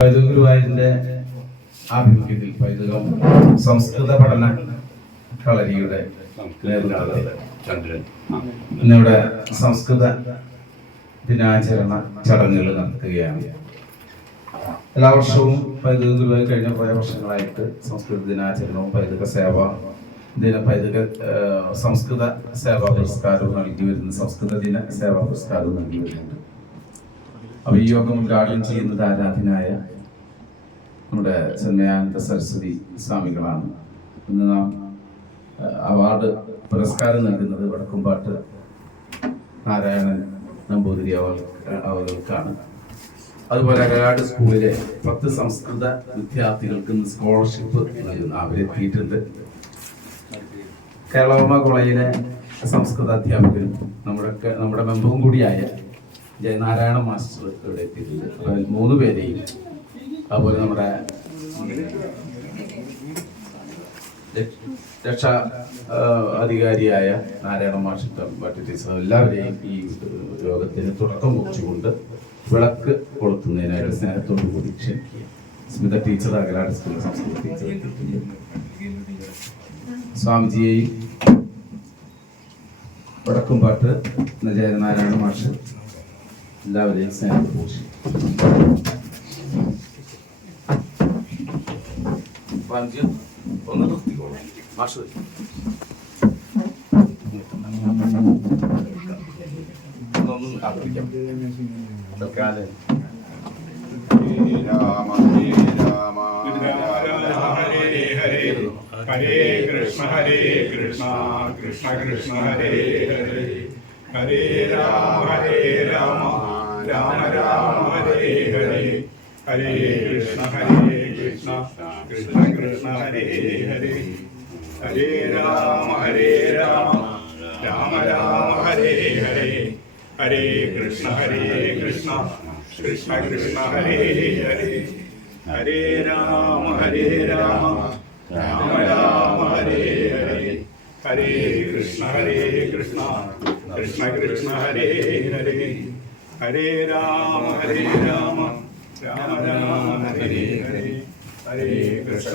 ഗുരുവായൂരിന്റെ ആഭിമുഖ്യത്തിൽ പൈതൃകം സംസ്കൃത പഠന കളരിയുടെ ഇന്നിവിടെ സംസ്കൃത ദിനാചരണ ചടങ്ങുകൾ നടത്തുകയാണ്. എല്ലാ വർഷവും പൈതൃക ഗുരുവായൂർ കഴിഞ്ഞ കുറേ വർഷങ്ങളായിട്ട് സംസ്കൃത ദിനാചരണവും പൈതൃക സംസ്കൃത സേവാ പുരസ്കാരവും നൽകി വരുന്ന സംസ്കൃത ദിന സേവാ പുരസ്കാരവും നൽകി വരുന്നുണ്ട്. അപ്പൊ ഈ യോഗം ഉദ്ഘാടനം ചെയ്യുന്നത് ആരാധനായ നമ്മുടെ സന്മയാനന്ദ സരസ്വതി സ്വാമികളാണ്. ഇന്ന് നാം അവാർഡ് പുരസ്കാരം നൽകുന്നത് വടക്കുംപാട്ട് നാരായണൻ നമ്പൂതിരി അവർക്കാണ്. അതുപോലെ അരയാട് സ്കൂളിലെ 10 സംസ്കൃത വിദ്യാർത്ഥികൾക്ക് സ്കോളർഷിപ്പ് നൽകുന്നു. അവരെത്തിയിട്ടുണ്ട്. കേരളവർമ്മ കോളേജിലെ സംസ്കൃത അധ്യാപകരും നമ്മുടെ മെമ്പറും കൂടിയായ ജയനാരായണ മാസ്റ്റർ ഇവിടെ എത്തിയിട്ടുണ്ട്. 3 പേരെയും, അതുപോലെ നമ്മുടെ രക്ഷാ അധികാരിയായ നാരായണ മാസ്റ്റർ ടീച്ചർ എല്ലാവരെയും ഈ യോഗത്തിന് തുടക്കം കുറിച്ചുകൊണ്ട് വിളക്ക് കൊളുത്തുന്നതിനായിട്ട് സ്നേഹത്തോടു കൂടി ക്ഷണിക്കുക. സ്മിത ടീച്ചർ അകലാട് സ്കൂളിലെ സംസ്കൃത ടീച്ചർ എത്തിയിട്ടുണ്ട്. സ്വാമിജിയെയും വടക്കുംപാട്ട് ജയനാരായണ മാസ്റ്റർ എല്ലാവരെയും സ്നേഹത്തോടെ ഒന്ന് നിർത്തിക്കോളാം. മാഷ് ഒന്നും ആഗ്രഹിക്കാം. തൽക്കാലം ഹരേ കൃഷ്ണ കൃഷ്ണ കൃഷ്ണ ഹരേ ഹരേ ഹരേ രാമ രാമ രാമ ഹരേ ഹരേ ഹരേ കൃഷ്ണ കൃഷ്ണ കൃഷ്ണ ഹരേ ഹരേ ഹരേ രാമ രാമ രാമ ഹരേ ഹരേ ഹരേ കൃഷ്ണ കൃഷ്ണ കൃഷ്ണ ഹരേ ഹരേ ഹരേ രാമ രാമ രാമ ഹരേ ഹരേ ഹരേ കൃഷ്ണ കൃഷ്ണ കൃഷ്ണ ഹരേ ഹരേ ഹരേ രാമ രാമ രാമ ഹരേ ഹരേ ഹരേ കൃഷ്ണ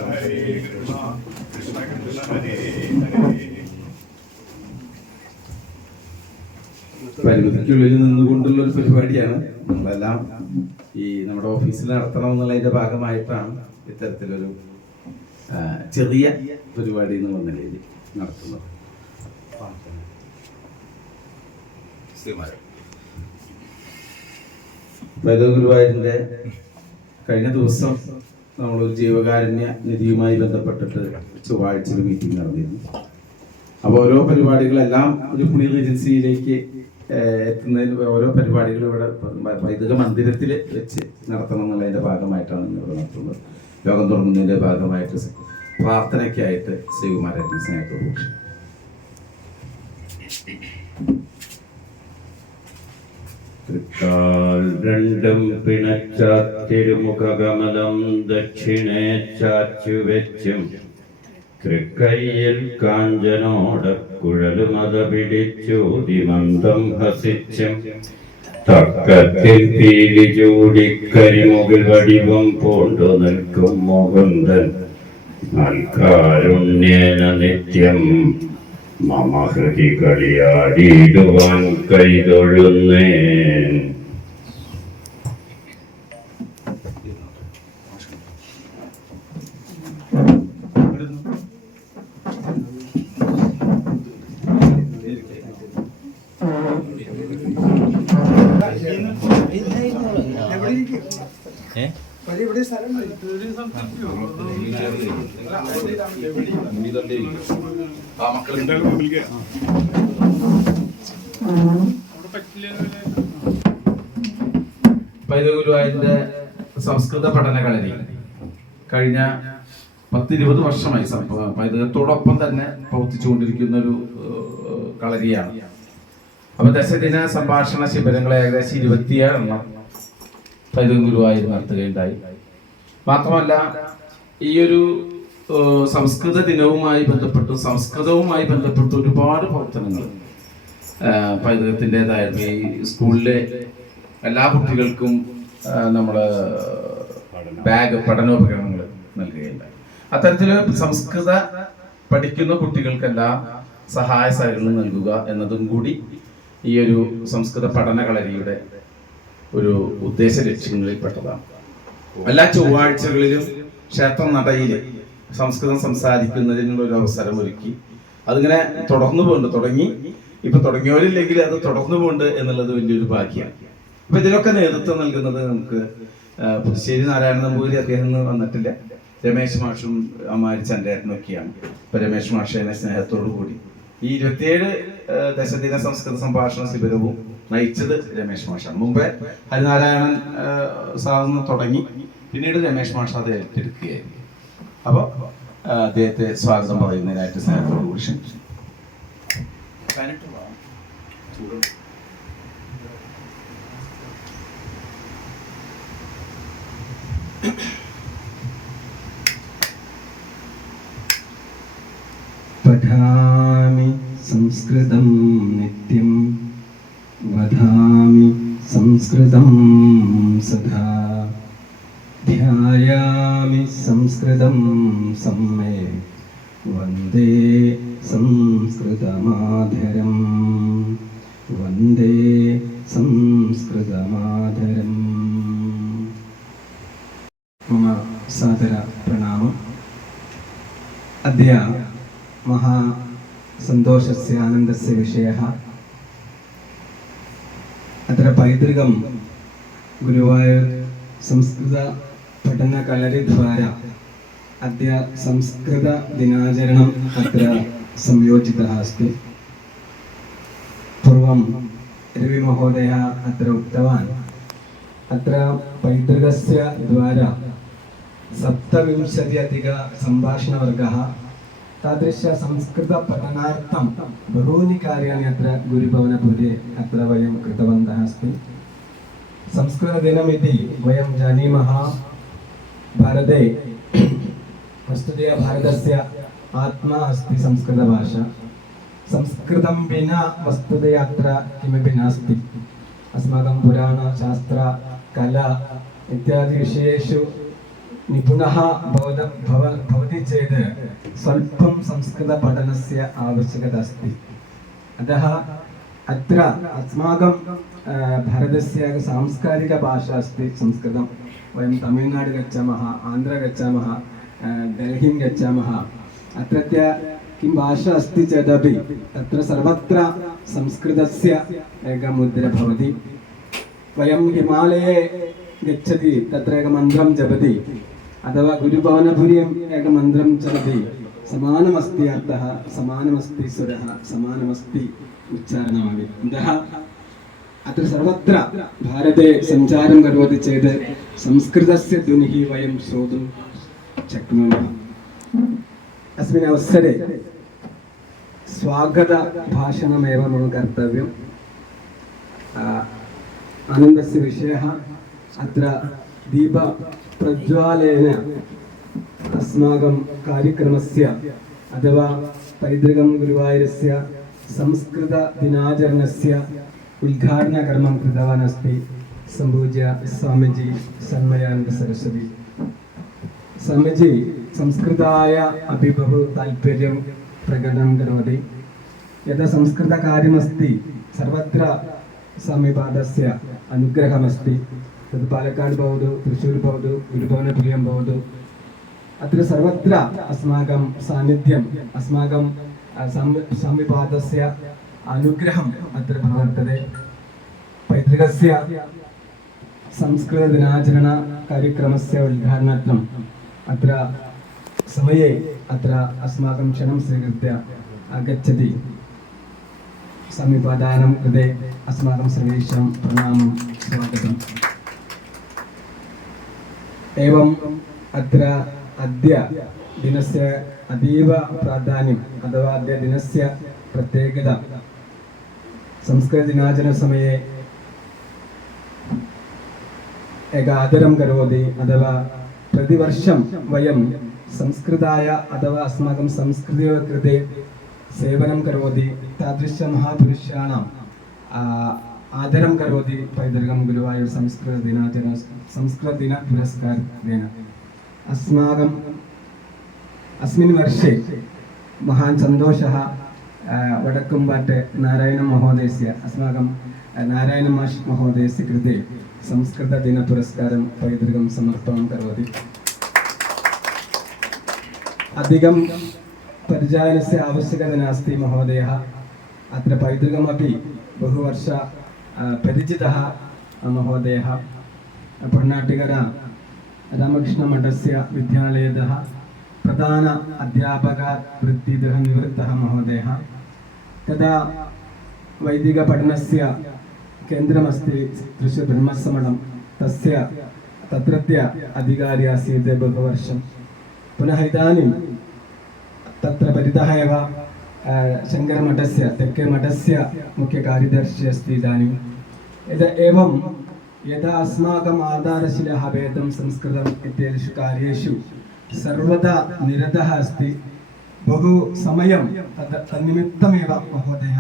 കൃഷ്ണ ഹരേ ഹരേ. പരിമിതിക്കുള്ളിൽ നിന്നുകൊണ്ടുള്ള ഒരു പരിപാടിയാണ്. നമ്മളെല്ലാം ഈ നമ്മുടെ ഓഫീസിൽ നടത്തണം എന്നുള്ളതിന്റെ ഭാഗമായിട്ടാണ് ഇത്തരത്തിലൊരു ചെറിയ പരിപാടി എന്നുള്ള നിലയിൽ നടത്തുന്നത്. പൈതൃക ഗുരുവായൂരിന്റെ കഴിഞ്ഞ ദിവസം നമ്മളൊരു ജീവകാരുണ്യ നിധിയുമായി ബന്ധപ്പെട്ടിട്ട് ചൊവ്വാഴ്ച ഒരു മീറ്റിംഗ് നടന്നിരുന്നു. അപ്പോൾ ഓരോ പരിപാടികളെല്ലാം ഒരു പുണ്യ ഏജൻസിയിലേക്ക് എത്തുന്നതിന് ഓരോ പരിപാടികളും ഇവിടെ പൈതൃക മന്ദിരത്തിൽ വെച്ച് നടത്തണം എന്നുള്ളതിന്റെ ഭാഗമായിട്ടാണ് ഇവിടെ നടത്തുന്നത്. യോഗം തുടങ്ങുന്നതിന്റെ ഭാഗമായിട്ട് പ്രാർത്ഥനയ്ക്കായിട്ട് ശ്രീകുമാരൻ സ്നേഹത്തോട് രണ്ടും പിണച്ചാത്തിരുമുഖകമലം ദക്ഷിണേ ചാച്ചുവെച്ചും തൃക്കൈയിൽ കാഞ്ചനോട് കുഴലുമത പിടിച്ചോതിമന്ദം ഹസിച്ചും തക്കത്തിൽ പീലി ചൂടിക്കരിമുകിൽ വടിവം പോണ്ടു നിൽക്കും മുകുന്ദൻ നൽകാരുണ്യേന നിത്യം മമ ഹൃദി കളിയാടിയിടുവാൻ കൈതൊഴുന്നേൻ. പൈതൃക ഗുരുവായൂരിന്റെ സംസ്കൃത പഠന കളരി കഴിഞ്ഞ 10-20 വർഷമായി പൈതൃകത്തോടൊപ്പം തന്നെ പ്രവർത്തിച്ചുകൊണ്ടിരിക്കുന്ന ഒരു കളരിയാണ്. അപ്പൊ ദശദിന സംഭാഷണ ശിബിരങ്ങളെ ഏകദേശം 27 എണ്ണം പൈതൃക ഗുരുവായൂർ നടത്തുകയുണ്ടായി. മാത്രമല്ല ഈ ഒരു സംസ്കൃത ദിനവുമായി ബന്ധപ്പെട്ട് സംസ്കൃതവുമായി ബന്ധപ്പെട്ട് ഒരുപാട് പ്രവർത്തനങ്ങൾ പൈതൃകത്തിൻ്റെതായിരുന്നു. ഈ സ്കൂളിലെ എല്ലാ കുട്ടികൾക്കും നമ്മൾ ബാഗ്, പഠനോപകരണങ്ങൾ നൽകുകയുണ്ടായി. അത്തരത്തിൽ സംസ്കൃത പഠിക്കുന്ന കുട്ടികൾക്കെല്ലാം സഹായ സഹകരണം നൽകുക എന്നതും കൂടി ഈ ഒരു സംസ്കൃത പഠന കളരിയുടെ ഒരു ഉദ്ദേശ ലക്ഷ്യങ്ങളിൽ പെട്ടതാണ്. എല്ലാ ചൊവ്വാഴ്ചകളിലും ക്ഷേത്ര നടയിൽ സംസ്കൃതം സംസാരിക്കുന്നതിനുള്ള ഒരു അവസരം ഒരുക്കി അതിങ്ങനെ തുടങ്ങി ഇപ്പൊ തുടങ്ങിയവരില്ലെങ്കിൽ അത് തുടർന്നു പോണ്ട് എന്നുള്ളത് വലിയൊരു ഭാഗ്യമാണ്. അപ്പൊ ഇതിനൊക്കെ നേതൃത്വം നൽകുന്നത് നമുക്ക് പുതുശ്ശേരി നാരായണ നമ്പൂതിരി, അദ്ദേഹം വന്നിട്ടില്ല, രമേശ് മാഷും അമ്മാരി ചന്ദ്രേട്ടനൊക്കെയാണ്. ഇപ്പൊ രമേശ് മാഷനെ സ്നേഹത്തോടു കൂടി ഈ 27 ദശദിന സംസ്കൃത സംഭാഷണ ശിബിരവും നയിച്ചത് രമേശ് മാഷാണ്. മുമ്പേ ഹരിനാരായണൻ സാറിന് തുടങ്ങി, പിന്നീട് രമേശ് മാഷ അത് ഏറ്റെടുക്കുകയായിരുന്നു. അപ്പൊ അദ്ദേഹത്തെ സ്വാഗതം പറയുന്നതിനായിട്ട് സ്നേഹത്തോടു കൂടി ക്ഷണിച്ചു. പഠാമി സംസ്കൃതം നിത്യം വദാമി സംസ്കൃതം സദാ ധ്യായാമി സംസ്കൃതം സമ്യക് വന്ദേ സംസ്കൃതമാധരം വന്ദേ സംസ്കൃതമാധരം. മമ സാദര പ്രണാമം. അദ്യ महासन्तोषस्य आनन्दस्य विषयः अत्र पैतृकं गुरुवायूर् संस्कृतपठनकलरिद्वारा अद्य संस्कृतदिनाचरणम् अत्र संयोजितः अस्ति. पूर्वं रविमहोदयः अत्र उक्तवान्, अत्र पैतृकस्य द्वारा 27 सम्भाषणवर्गः तादृश संस्कृतपठनार्थं बहूनि कार्याणि अत्र गुरुभवनपुरे अत्र वयं कृतवन्तः अस्ति. संस्कृतदिनमिति वयं जानीमः. भारते वस्तुतः भारतस्य आत्मा अस्ति संस्कृतभाषा. संस्कृतं विना वस्तुतः अत्र किमपि नास्ति. अस्माकं पुराण, शास्त्र, कला इत्यादि विषयेषु निपुणः भवति चेत् स्वल्पं संस्कृतपठनस्य आवश्यकता अस्ति. अतः अत्र अस्माकं भारतस्य सांस्कारिकभाषा अस्ति संस्कृतं. वयं तमिळ्नाडु गच्छामः, आन्ध्र गच्छामः, डेल्हिं गच्छामः, अत्रत्य किं भाषा अस्ति चेदपि तत्र सर्वत्र संस्कृतस्य एका मुद्रा भवति. वयं हिमालये गच्छति, तत्र एकं मन्त्रं जपति, अथवा गुरुभवनपुर्यम् एकं मन्त्रं चलति, समानमस्ति अर्थः, समानमस्ति स्वरः, समानमस्ति उच्चारणमपि. अतः अत्र सर्वत्र भारते सञ्चारं करोति चेत् संस्कृतस्य ध्वनिः वयं श्रोतुं शक्नुमः. अस्मिन् अवसरे स्वागतभाषणमेव मम कर्तव्यम्. आनन्दस्य विषयः अत्र दीपप्रज्वालनेन अस्माकं कार्यक्रमस्य अथवा पैतृकं गुरुवायूरस्य संस्कृतदिनाचरणस्य उद्घाटनकर्मं कृतवान् अस्ति सम्पूज्य स्वामीजी सन्मयानन्द सरस्वती. स्वामीजी संस्कृताय अपि बहु ताल्पर्यं प्रकटनं करोति. यदा संस्कृतकार्यमस्ति सर्वत्र स्वामीपादस्य अनुग्रहमस्ति. तद् पालक्काड् भवतु, त्रिशूर् भवतु, गुरुभवनपुर्यं भवतु, अत्र सर्वत्र अस्माकं सान्निध्यम्, अस्माकं स्वामीपादस्य अनुग्रहम् अत्र प्रवर्तते. पैतृकस्य संस्कृतदिनाचरणकार्यक्रमस्य उद्घाटनार्थम् अत्र समये अत्र अस्माकं क्षणं स्वीकृत्य आगच्छति. स्वामीपादानां कृते अस्माकं सर्वेषां प्रणामं, स्वागतम्. एवम् अत्र अद्य दिनस्य अतीव प्राधान्यम् अथवा अद्य दिनस्य प्रत्येकता संस्कृतदिनाचरणसमये एक आदरं करोति. अथवा प्रतिवर्षं वयं संस्कृताय अथवा अस्माकं संस्कृतेः कृते सेवनं करोति. तादृश महापुरुषाणाम् आदरं करोति पैतृकं गुरुवायूर् संस्कृतदिन पुरस्कारेण। अस्मिन् वर्षे महान् सन्तोषः वडक्कुम्बाट् नारायणमहोदयस्य अस्माकं नारायणमाश् महोदयस्य कृते संस्कृतदिनपुरस्कारं पैतृकं समर्पणं करोति। अधिकं परिचालनस्य आवश्यकता नास्ति महोदयः। अत्र पैतृकमपि बहुवर्ष परिचितः महोदयः। पन्नाटिकर रामकृष्णमठस्य विद्यालयतः प्रधान अध्यापकवृत्तितः निवृत्तः महोदयः। तदा वैदिकपठनस्य केन्द्रमस्ति त्रिशूर् ब्रह्मस्वमठं, तत्रत्य अधिकारी आसीत् बहुवर्षं। पुनः इदानीं तत्र परितः एव शङ्करमठस्य तेक्केमठस्य मुख्यकार्यदर्शी अस्ति इदानीं। एवं यदा अस्माकम् आधारशिलाः वेदं संस्कृतम् इत्यादिषु कार्येषु सर्वदा निरतः अस्ति। बहु समयं तन्निमित्तमेव महोदयः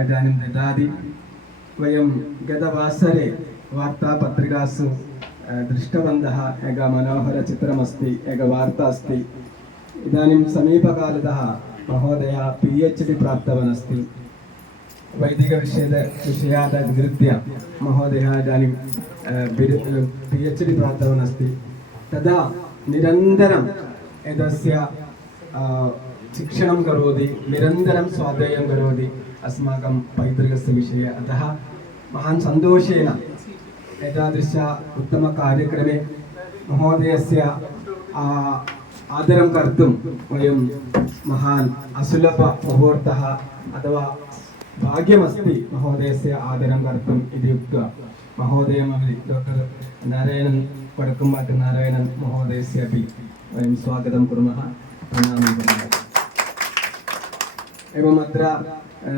इदानीं ददाति। वयं गतवासरे वार्तापत्रिकासु दृष्टवन्तः। एकं मनोहरचित्रमस्ति, एका वार्ता अस्ति। इदानीं समीपकालतः महोदयः PhD प्राप्तवान् अस्ति। वैदिकविषयात् अधिकृत्य महोदयः इदानीं PhD प्राप्तवान् अस्ति। तदा निरन्तरम् एतस्य शिक्षणं करोति, निरन्तरं स्वाध्यायं करोति अस्माकं पैतृकस्य विषये। अतः महान् सन्तोषेण एतादृश उत्तमकार्यक्रमे महोदयस्य आदरं कर्तुं वयं महान् असुलभमुहूर्तः अथवा भाग्यमस्ति महोदयस्य आदरं कर्तुम् इति उक्त्वा महोदयमपि डॉक्टर नारायणन् वडक्कुम्बाट् नारायणन् महोदयस्य अपि वयं स्वागतं कुर्मः, प्रणामं कुर्मः। एवम् अत्र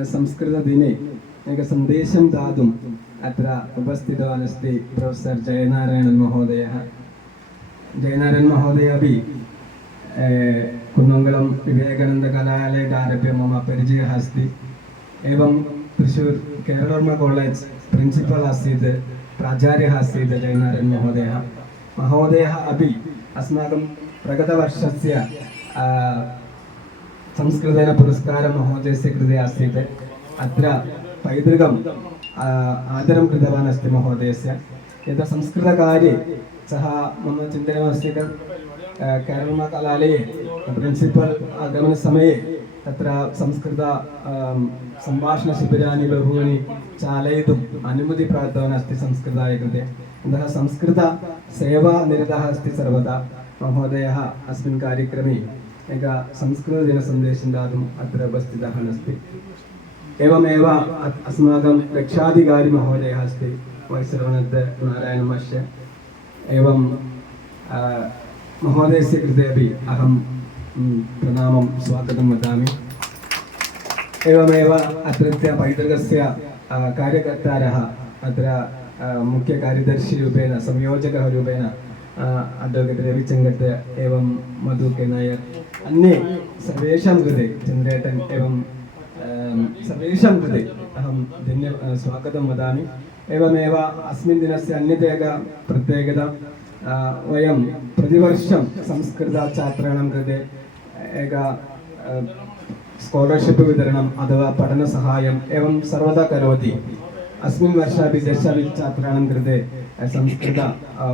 संस्कृतदिने एकं सन्देशं दातुम् अत्र उपस्थितवान् अस्ति प्रोफेसर् जयनारायणन् महोदयः। जयनारायण महोदय अपि कुन्नङ्गलं विवेकानन्दकलालयात् आरभ्य मम परिचयः अस्ति। एवं त्रिशूर् केरळवर्मा कालेज् प्रिन्सिपल् आसीत्, प्राचार्यः आसीत् जयनारायण महोदयः अपि अस्माकं प्रगतवर्षस्य संस्कृतेन पुरस्कारं महोदयस्य कृते आसीत्। अत्र पैतृकम् आदरं कृतवान् अस्ति महोदयस्य। यदा संस्कृतकार्ये सः मम चिन्तनमस्ति केरळवर्मा कलालये प्रिन्सिपल् आगमनसमये तत्र संस्कृत सम्भाषणशिबिराणि बहूनि चालयितुम् अनुमतिः प्राप्तवान् अस्ति संस्कृताय कृते। अतः संस्कृतसेवा निरतः अस्ति सर्वदा। महोदयः अस्मिन् कार्यक्रमे एकः संस्कृतदिनसन्देशं दातुम् अत्र उपस्थितः अस्ति। एवमेव अस्माकं रक्षाधिकारी महोदयः अस्ति वैश्रवणद् नारायणमाश्य। एवं महोदयस्य कृते अपि अहं प्रणामं स्वागतं वदामि। एवमेव अत्रत्य पैतृकस्य कार्यकर्तारः अत्र मुख्यकार्यदर्शिरूपेण संयोजकः रूपेण अड्वकेट् रविचङ्गत् एवं मधु के नायर्, अन्ये सर्वेषां कृते चन्द्रेटन् एवं सर्वेषां कृते अहं स्वागतं वदामि। एवमेव अस्मिन् दिनस्य अन्यदेका प्रत्యేకता, वयं प्रतिवर्षं संस्कृतछात्राणां कृते एका स्कालर्शिप् वितरणम् अथवा पठनसहायम् एवं सर्वदा करोति। अस्मिन् वर्षापि 10 छात्राणां कृते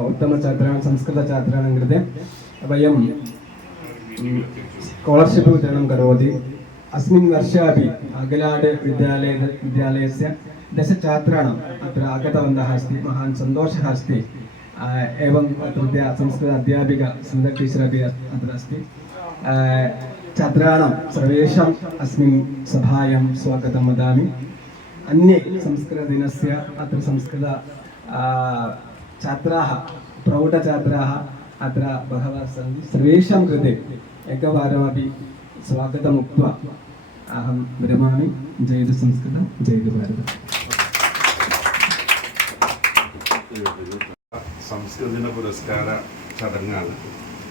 उत्तमछात्राणां संस्कृतछात्राणां कृते वयं स्कालर्शिप् वितरणं करोति। अस्मिन् वर्षे अपि अगलाड् विद्यालयस्य 10 छात्राणाम् अत्र आगतवन्तः अस्ति। महान् सन्तोषः अस्ति। एवं अत्रत्य संस्कृत अध्यापिका सुन्दर टीचर् अपि अत्र अस्ति। छात्राणां सर्वेषाम् अस्मिन् सभायां स्वागतं वदामि। अन्ये संस्कृतदिनस्य अत्र संस्कृत छात्राः प्रौढछात्राः अत्र बहवः सन्ति। सर्वेषां कृते एकवारमपि स्वागतम् उक्त्वा अहं विरमामि। जयतु संस्कृतं, जयतु भारतम्। സംസ്കൃതദിന പുരസ്കാര ചടങ്ങാണ്.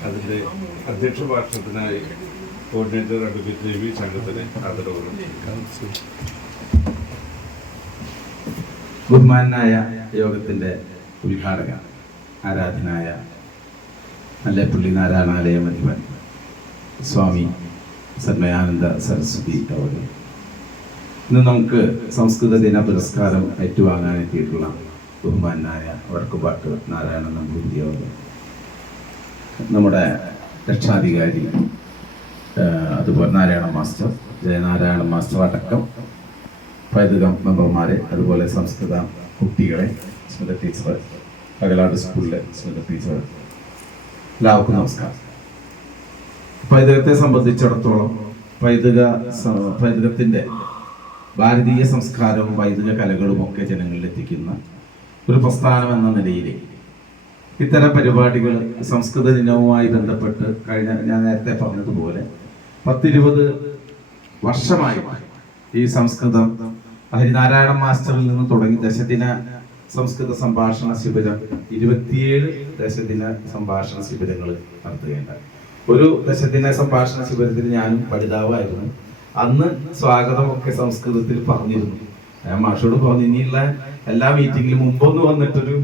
അതിൻ്റെ അധ്യക്ഷ ഭാഷണത്തിനായി കോർഡിനേറ്റർ അഡ്വക്കേറ്റ് രവി ചങ്കത്തിനെ ആദരവുകൾ. ബഹുമാനായ യോഗത്തിൻ്റെ ഉദ്ഘാടക ആരാധനായ നല്ലേപ്പള്ളി നാരായണാലയം അധിപൻ സ്വാമി സന്മയാനന്ദ സരസ്വതി അവർ ഇന്ന് നമുക്ക് സംസ്കൃത ദിന പുരസ്കാരം ഏറ്റുവാങ്ങാനെത്തിയിട്ടുള്ള ബഹുമാനായ വടക്കുപാട്ട് നാരായണ നമ്പൂതിരി അവർ, നമ്മുടെ രക്ഷാധികാരി അതുപോലെ നാരായണ മാസ്റ്റർ, ജയനാരായണ മാസ്റ്റർ അടക്കം പൈതൃകം മെമ്പർമാരെ, അതുപോലെ സംസ്കൃത കുട്ടികളെ, സ്മിത ടീച്ചർ, അകലാട് സ്കൂളിലെ സ്മിത ടീച്ചർ, എല്ലാവർക്കും നമസ്കാരം. പൈതൃകത്തെ സംബന്ധിച്ചിടത്തോളം പൈതൃകത്തിൻ്റെ ഭാരതീയ സംസ്കാരവും പൈതൃക കലകളും ഒക്കെ ജനങ്ങളിൽ എത്തിക്കുന്ന ഒരു പ്രസ്ഥാനം എന്ന നിലയിൽ ഇത്തരം പരിപാടികൾ സംസ്കൃത ദിനവുമായി ബന്ധപ്പെട്ട് ഞാൻ നേരത്തെ പറഞ്ഞതുപോലെ 10-20 വർഷമായി ഈ സംസ്കൃതം ഹരിനാരായണ മാസ്റ്ററിൽ നിന്ന് തുടങ്ങി ദശദിന സംസ്കൃത സംഭാഷണ ശിബിരം 27 ദശദിന സംഭാഷണ ശിബിരങ്ങൾ നടത്തുകയുണ്ടായി. ഒരു ദശദിന സംഭാഷണ ശിബിരത്തിൽ ഞാനും പഠിതാവായിരുന്നു. അന്ന് സ്വാഗതമൊക്കെ സംസ്കൃതത്തിൽ പറഞ്ഞിരുന്നു. ഞാൻ മാഷോട് പറഞ്ഞു, ഇനിയുള്ള എല്ലാ മീറ്റിങ്ങിലും മുമ്പൊന്ന് വന്നിട്ടൊരു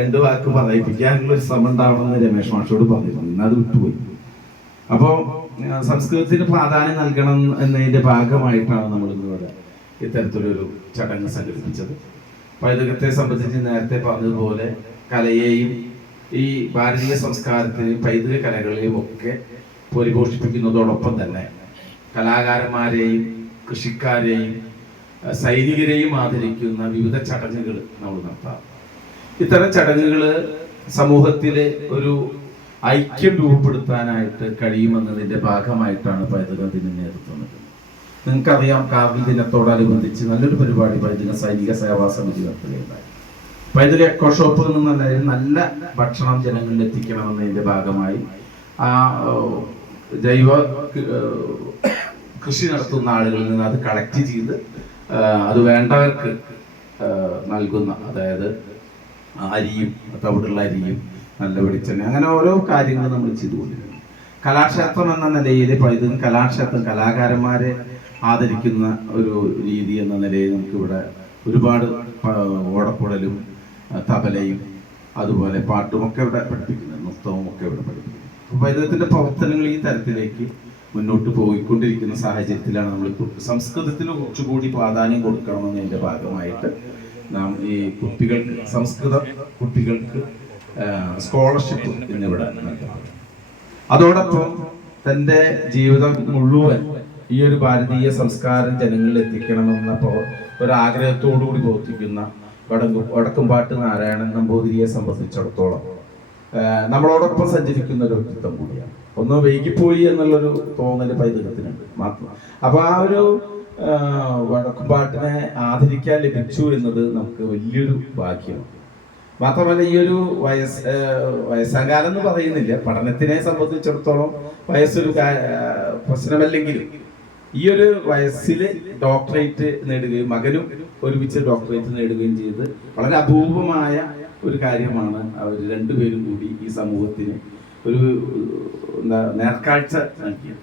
2 വാക്ക് പറയിപ്പിക്കാനുള്ള ഒരു ശ്രമം ഉണ്ടാവണമെന്ന് രമേശ് മാഷോട് പറഞ്ഞിരുന്നു. ഇന്ന് അത് വിട്ടുപോയി. അപ്പോൾ സംസ്കൃതത്തിന് പ്രാധാന്യം നൽകണം എന്നതിന്റെ ഭാഗമായിട്ടാണ് നമ്മൾ ഇന്നിവിടെ ഇത്തരത്തിലൊരു ചടങ്ങ് സംഘടിപ്പിച്ചത്. പൈതൃകത്തെ സംബന്ധിച്ച് നേരത്തെ പറഞ്ഞതുപോലെ കലയെയും ഈ ഭാരതീയ സംസ്കാരത്തെയും പൈതൃക കലകളെയും ഒക്കെ പരിപോഷിപ്പിക്കുന്നതോടൊപ്പം തന്നെ കലാകാരന്മാരെയും കൃഷിക്കാരെയും സൈനികരെയും ആദരിക്കുന്ന വിവിധ ചടങ്ങുകൾ നമ്മൾ നടത്താം. ഇത്തരം ചടങ്ങുകൾ സമൂഹത്തിലെ ഒരു ഐക്യം രൂപപ്പെടുത്താനായിട്ട് കഴിയുമെന്നതിന്റെ ഭാഗമായിട്ടാണ് പൈതൃകത്തിന് നേതൃത്വം നൽകുന്നത്. നിങ്ങൾക്കറിയാം, കാർഗിൽ ദിനത്തോടനുബന്ധിച്ച് നല്ലൊരു പരിപാടി പൈതൃക സൈനിക സേവാ സമിതി നടത്തുകയുണ്ടായി. പൈതൃക എക്കോ ഷോപ്പ് എന്നുള്ള നല്ല ഭക്ഷണം ജനങ്ങളിൽ എത്തിക്കണമെന്നതിന്റെ ഭാഗമായി ആ ജൈവ കൃഷി നടത്തുന്ന ആളുകളിൽ നിന്ന് അത് കളക്ട് ചെയ്ത് അത് വേണ്ടവർക്ക് നൽകുന്ന, അതായത് അരിയും തവിടുള്ള അരിയും നല്ല വെളിച്ചെണ്ണ, അങ്ങനെ ഓരോ കാര്യങ്ങൾ നമ്മൾ ചെയ്തുകൊണ്ടിരുന്നു. കലാക്ഷേത്രം എന്ന നിലയിൽ പൈതൃകം കലാക്ഷേത്രം കലാകാരന്മാരെ ആദരിക്കുന്ന ഒരു രീതി എന്ന നിലയിൽ നമുക്കിവിടെ ഒരുപാട് ഓടക്കുഴലും തബലയും അതുപോലെ പാട്ടുമൊക്കെ ഇവിടെ പഠിപ്പിക്കുന്നുണ്ട്, നൃത്തവും ഒക്കെ ഇവിടെ പഠിപ്പിക്കുന്നത്. പൈതൃകത്തിന്റെ പ്രവർത്തനങ്ങൾ ഈ തരത്തിലേക്ക് മുന്നോട്ട് പോയിക്കൊണ്ടിരിക്കുന്ന സാഹചര്യത്തിലാണ് നമ്മൾ സംസ്കൃതത്തിന് കുറച്ചുകൂടി പ്രാധാന്യം കൊടുക്കണമെന്നതിന്റെ ഭാഗമായിട്ട് നാം ഈ കുട്ടികൾക്ക് സംസ്കൃത കുട്ടികൾക്ക് സ്കോളർഷിപ്പ് എന്നിവിടെ നൽകുന്നത്. അതോടൊപ്പം തൻ്റെ ജീവിതം മുഴുവൻ ഈ ഒരു ഭാരതീയ സംസ്കാരം ജനങ്ങളിൽ എത്തിക്കണമെന്ന ഒരാഗ്രഹത്തോടുകൂടി പ്രവർത്തിക്കുന്ന വടക്കുംപാട്ട് നാരായണൻ നമ്പൂതിരിയെ സംബന്ധിച്ചിടത്തോളം നമ്മളോടൊപ്പം സഞ്ചരിക്കുന്ന ഒരു വ്യക്തിത്വം കൂടിയാണ്. ഒന്ന് വൈകിപ്പോയി എന്നുള്ളൊരു തോന്നല് പൈതൃകത്തിനുണ്ട് മാത്രം. അപ്പൊ ആ ഒരു വടക്കുംപാട്ടിനെ ആദരിക്കാൻ ലഭിച്ചു എന്നത് നമുക്ക് വലിയൊരു ഭാഗ്യമാണ്. മാത്രമല്ല, ഈ ഒരു വയസ്സാം കാലം എന്ന് പറയുന്നില്ല, പഠനത്തിനെ സംബന്ധിച്ചിടത്തോളം വയസ്സൊരു പ്രശ്നമല്ലെങ്കിലും ഈ ഒരു വയസ്സിൽ ഡോക്ടറേറ്റ് നേടുകയും മകനും ഒരുമിച്ച് ഡോക്ടറേറ്റ് നേടുകയും ചെയ്ത് വളരെ അപൂർവമായ ഒരു കാര്യമാണ്. അവർ രണ്ടുപേരും കൂടി ഈ സമൂഹത്തിന് ഒരു നേർക്കാഴ്ച നൽകിയത്.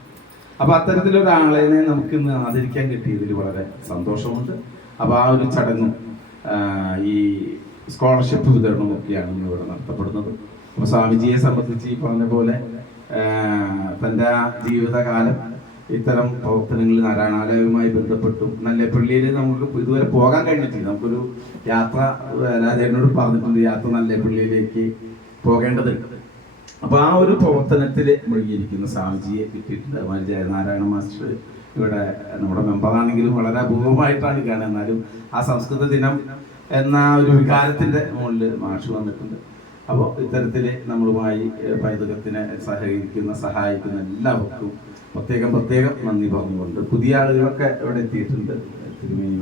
അപ്പൊ അത്തരത്തിലൊരാളെ നമുക്ക് ഇന്ന് ആദരിക്കാൻ കിട്ടിയതിൽ വളരെ സന്തോഷമുണ്ട്. അപ്പൊ ആ ഒരു ചടങ്ങും ഈ സ്കോളർഷിപ്പ് വിതരണവും ഒക്കെയാണ് ഇന്ന് ഇവിടെ നടത്തപ്പെടുന്നത്. അപ്പൊ സ്വാമിജിയെ സംബന്ധിച്ച് ഈ പറഞ്ഞ പോലെ തൻ്റെ ജീവിതകാലം ഇത്തരം പ്രവർത്തനങ്ങളിൽ നാരായണാലയവുമായി ബന്ധപ്പെട്ടും നല്ലേപ്പള്ളിയിൽ നമുക്ക് ഇതുവരെ പോകാൻ കഴിഞ്ഞിട്ടില്ല. നമുക്കൊരു യാത്ര എന്നോട് പറഞ്ഞിട്ടുണ്ട്, യാത്ര നല്ലേപ്പള്ളിയിലേക്ക് പോകേണ്ടതുണ്ട്. അപ്പൊ ആ ഒരു പ്രവർത്തനത്തിൽ മുഴുകിയിരിക്കുന്ന സ്വാമിജിയെ കിട്ടിയിട്ടുണ്ട്. അതുമാതിരി ജയനാരായണ മാസ്റ്റർ ഇവിടെ നമ്മുടെ മെമ്പറാണെങ്കിലും വളരെ അപൂർവമായിട്ടാണ് കാണുക. എന്നാലും ആ സംസ്കൃത ദിനം എന്ന ഒരു വികാരത്തിന്റെ മുകളിൽ മാഷ് വന്നിട്ടുണ്ട്. അപ്പോൾ ഇത്തരത്തില് നമ്മളുമായി പൈതൃകത്തിനെ സഹായിക്കുന്ന എല്ലാവർക്കും പ്രത്യേകം നന്ദി പറഞ്ഞുകൊണ്ട് പുതിയ ആളുകളൊക്കെ ഇവിടെ എത്തിയിട്ടുണ്ട്. തിരുമേനി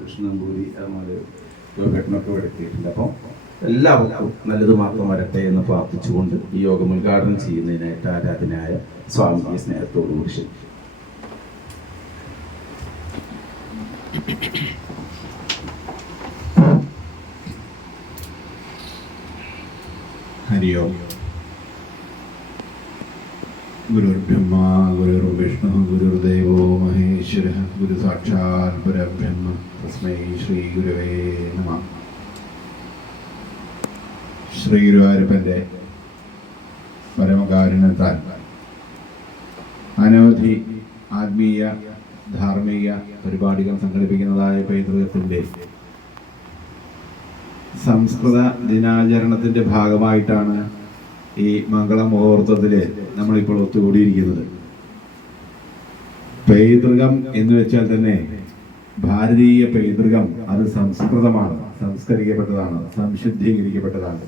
വിഷ്ണു നമ്പൂരി അതുപോലെ യോഗഘട്ടനൊക്കെ ഇവിടെ എത്തിയിട്ടുണ്ട്. അപ്പം എല്ലാവർക്കും നല്ലത് മാത്രം വരട്ടെ എന്ന് പ്രാർത്ഥിച്ചുകൊണ്ട് ഈ യോഗം ഉദ്ഘാടനം ചെയ്യുന്നതിനായിട്ട് ആരാധനായ സ്വാമിജിയെ സ്നേഹത്തോടുകൂടി ക്ഷണിക്കും. ഹരി ഓം. ഗുരുർബ്രഹ്മ ഗുരുർവിഷ്ണു ഗുരുർദേവോ മഹേശ്വര ഗുരു സാക്ഷാൽ പരബ്രഹ്മ തസ്മൈ ശ്രീ ഗുരുവേ നമഃ. ശ്രീ ഗുരുവായൂരപ്പൻ്റെ പരമകാരുണ്യത്താൽ അനവധി ആത്മീയ ധാർമ്മിക പരിപാടികൾ സംഘടിപ്പിക്കുന്നതായ പൈതൃകത്തിൻ്റെ സംസ്കൃത ദിനാചരണത്തിൻ്റെ ഭാഗമായിട്ടാണ് ഈ മംഗള മുഹൂർത്തത്തിൽ നമ്മളിപ്പോൾ ഒത്തുകൂടിയിരിക്കുന്നത്. പൈതൃകം എന്ന് വെച്ചാൽ തന്നെ ഭാരതീയ പൈതൃകം അത് സംസ്കൃതമാണ്, സംസ്കരിക്കപ്പെട്ടതാണ്, സംശുദ്ധീകരിക്കപ്പെട്ടതാണ്.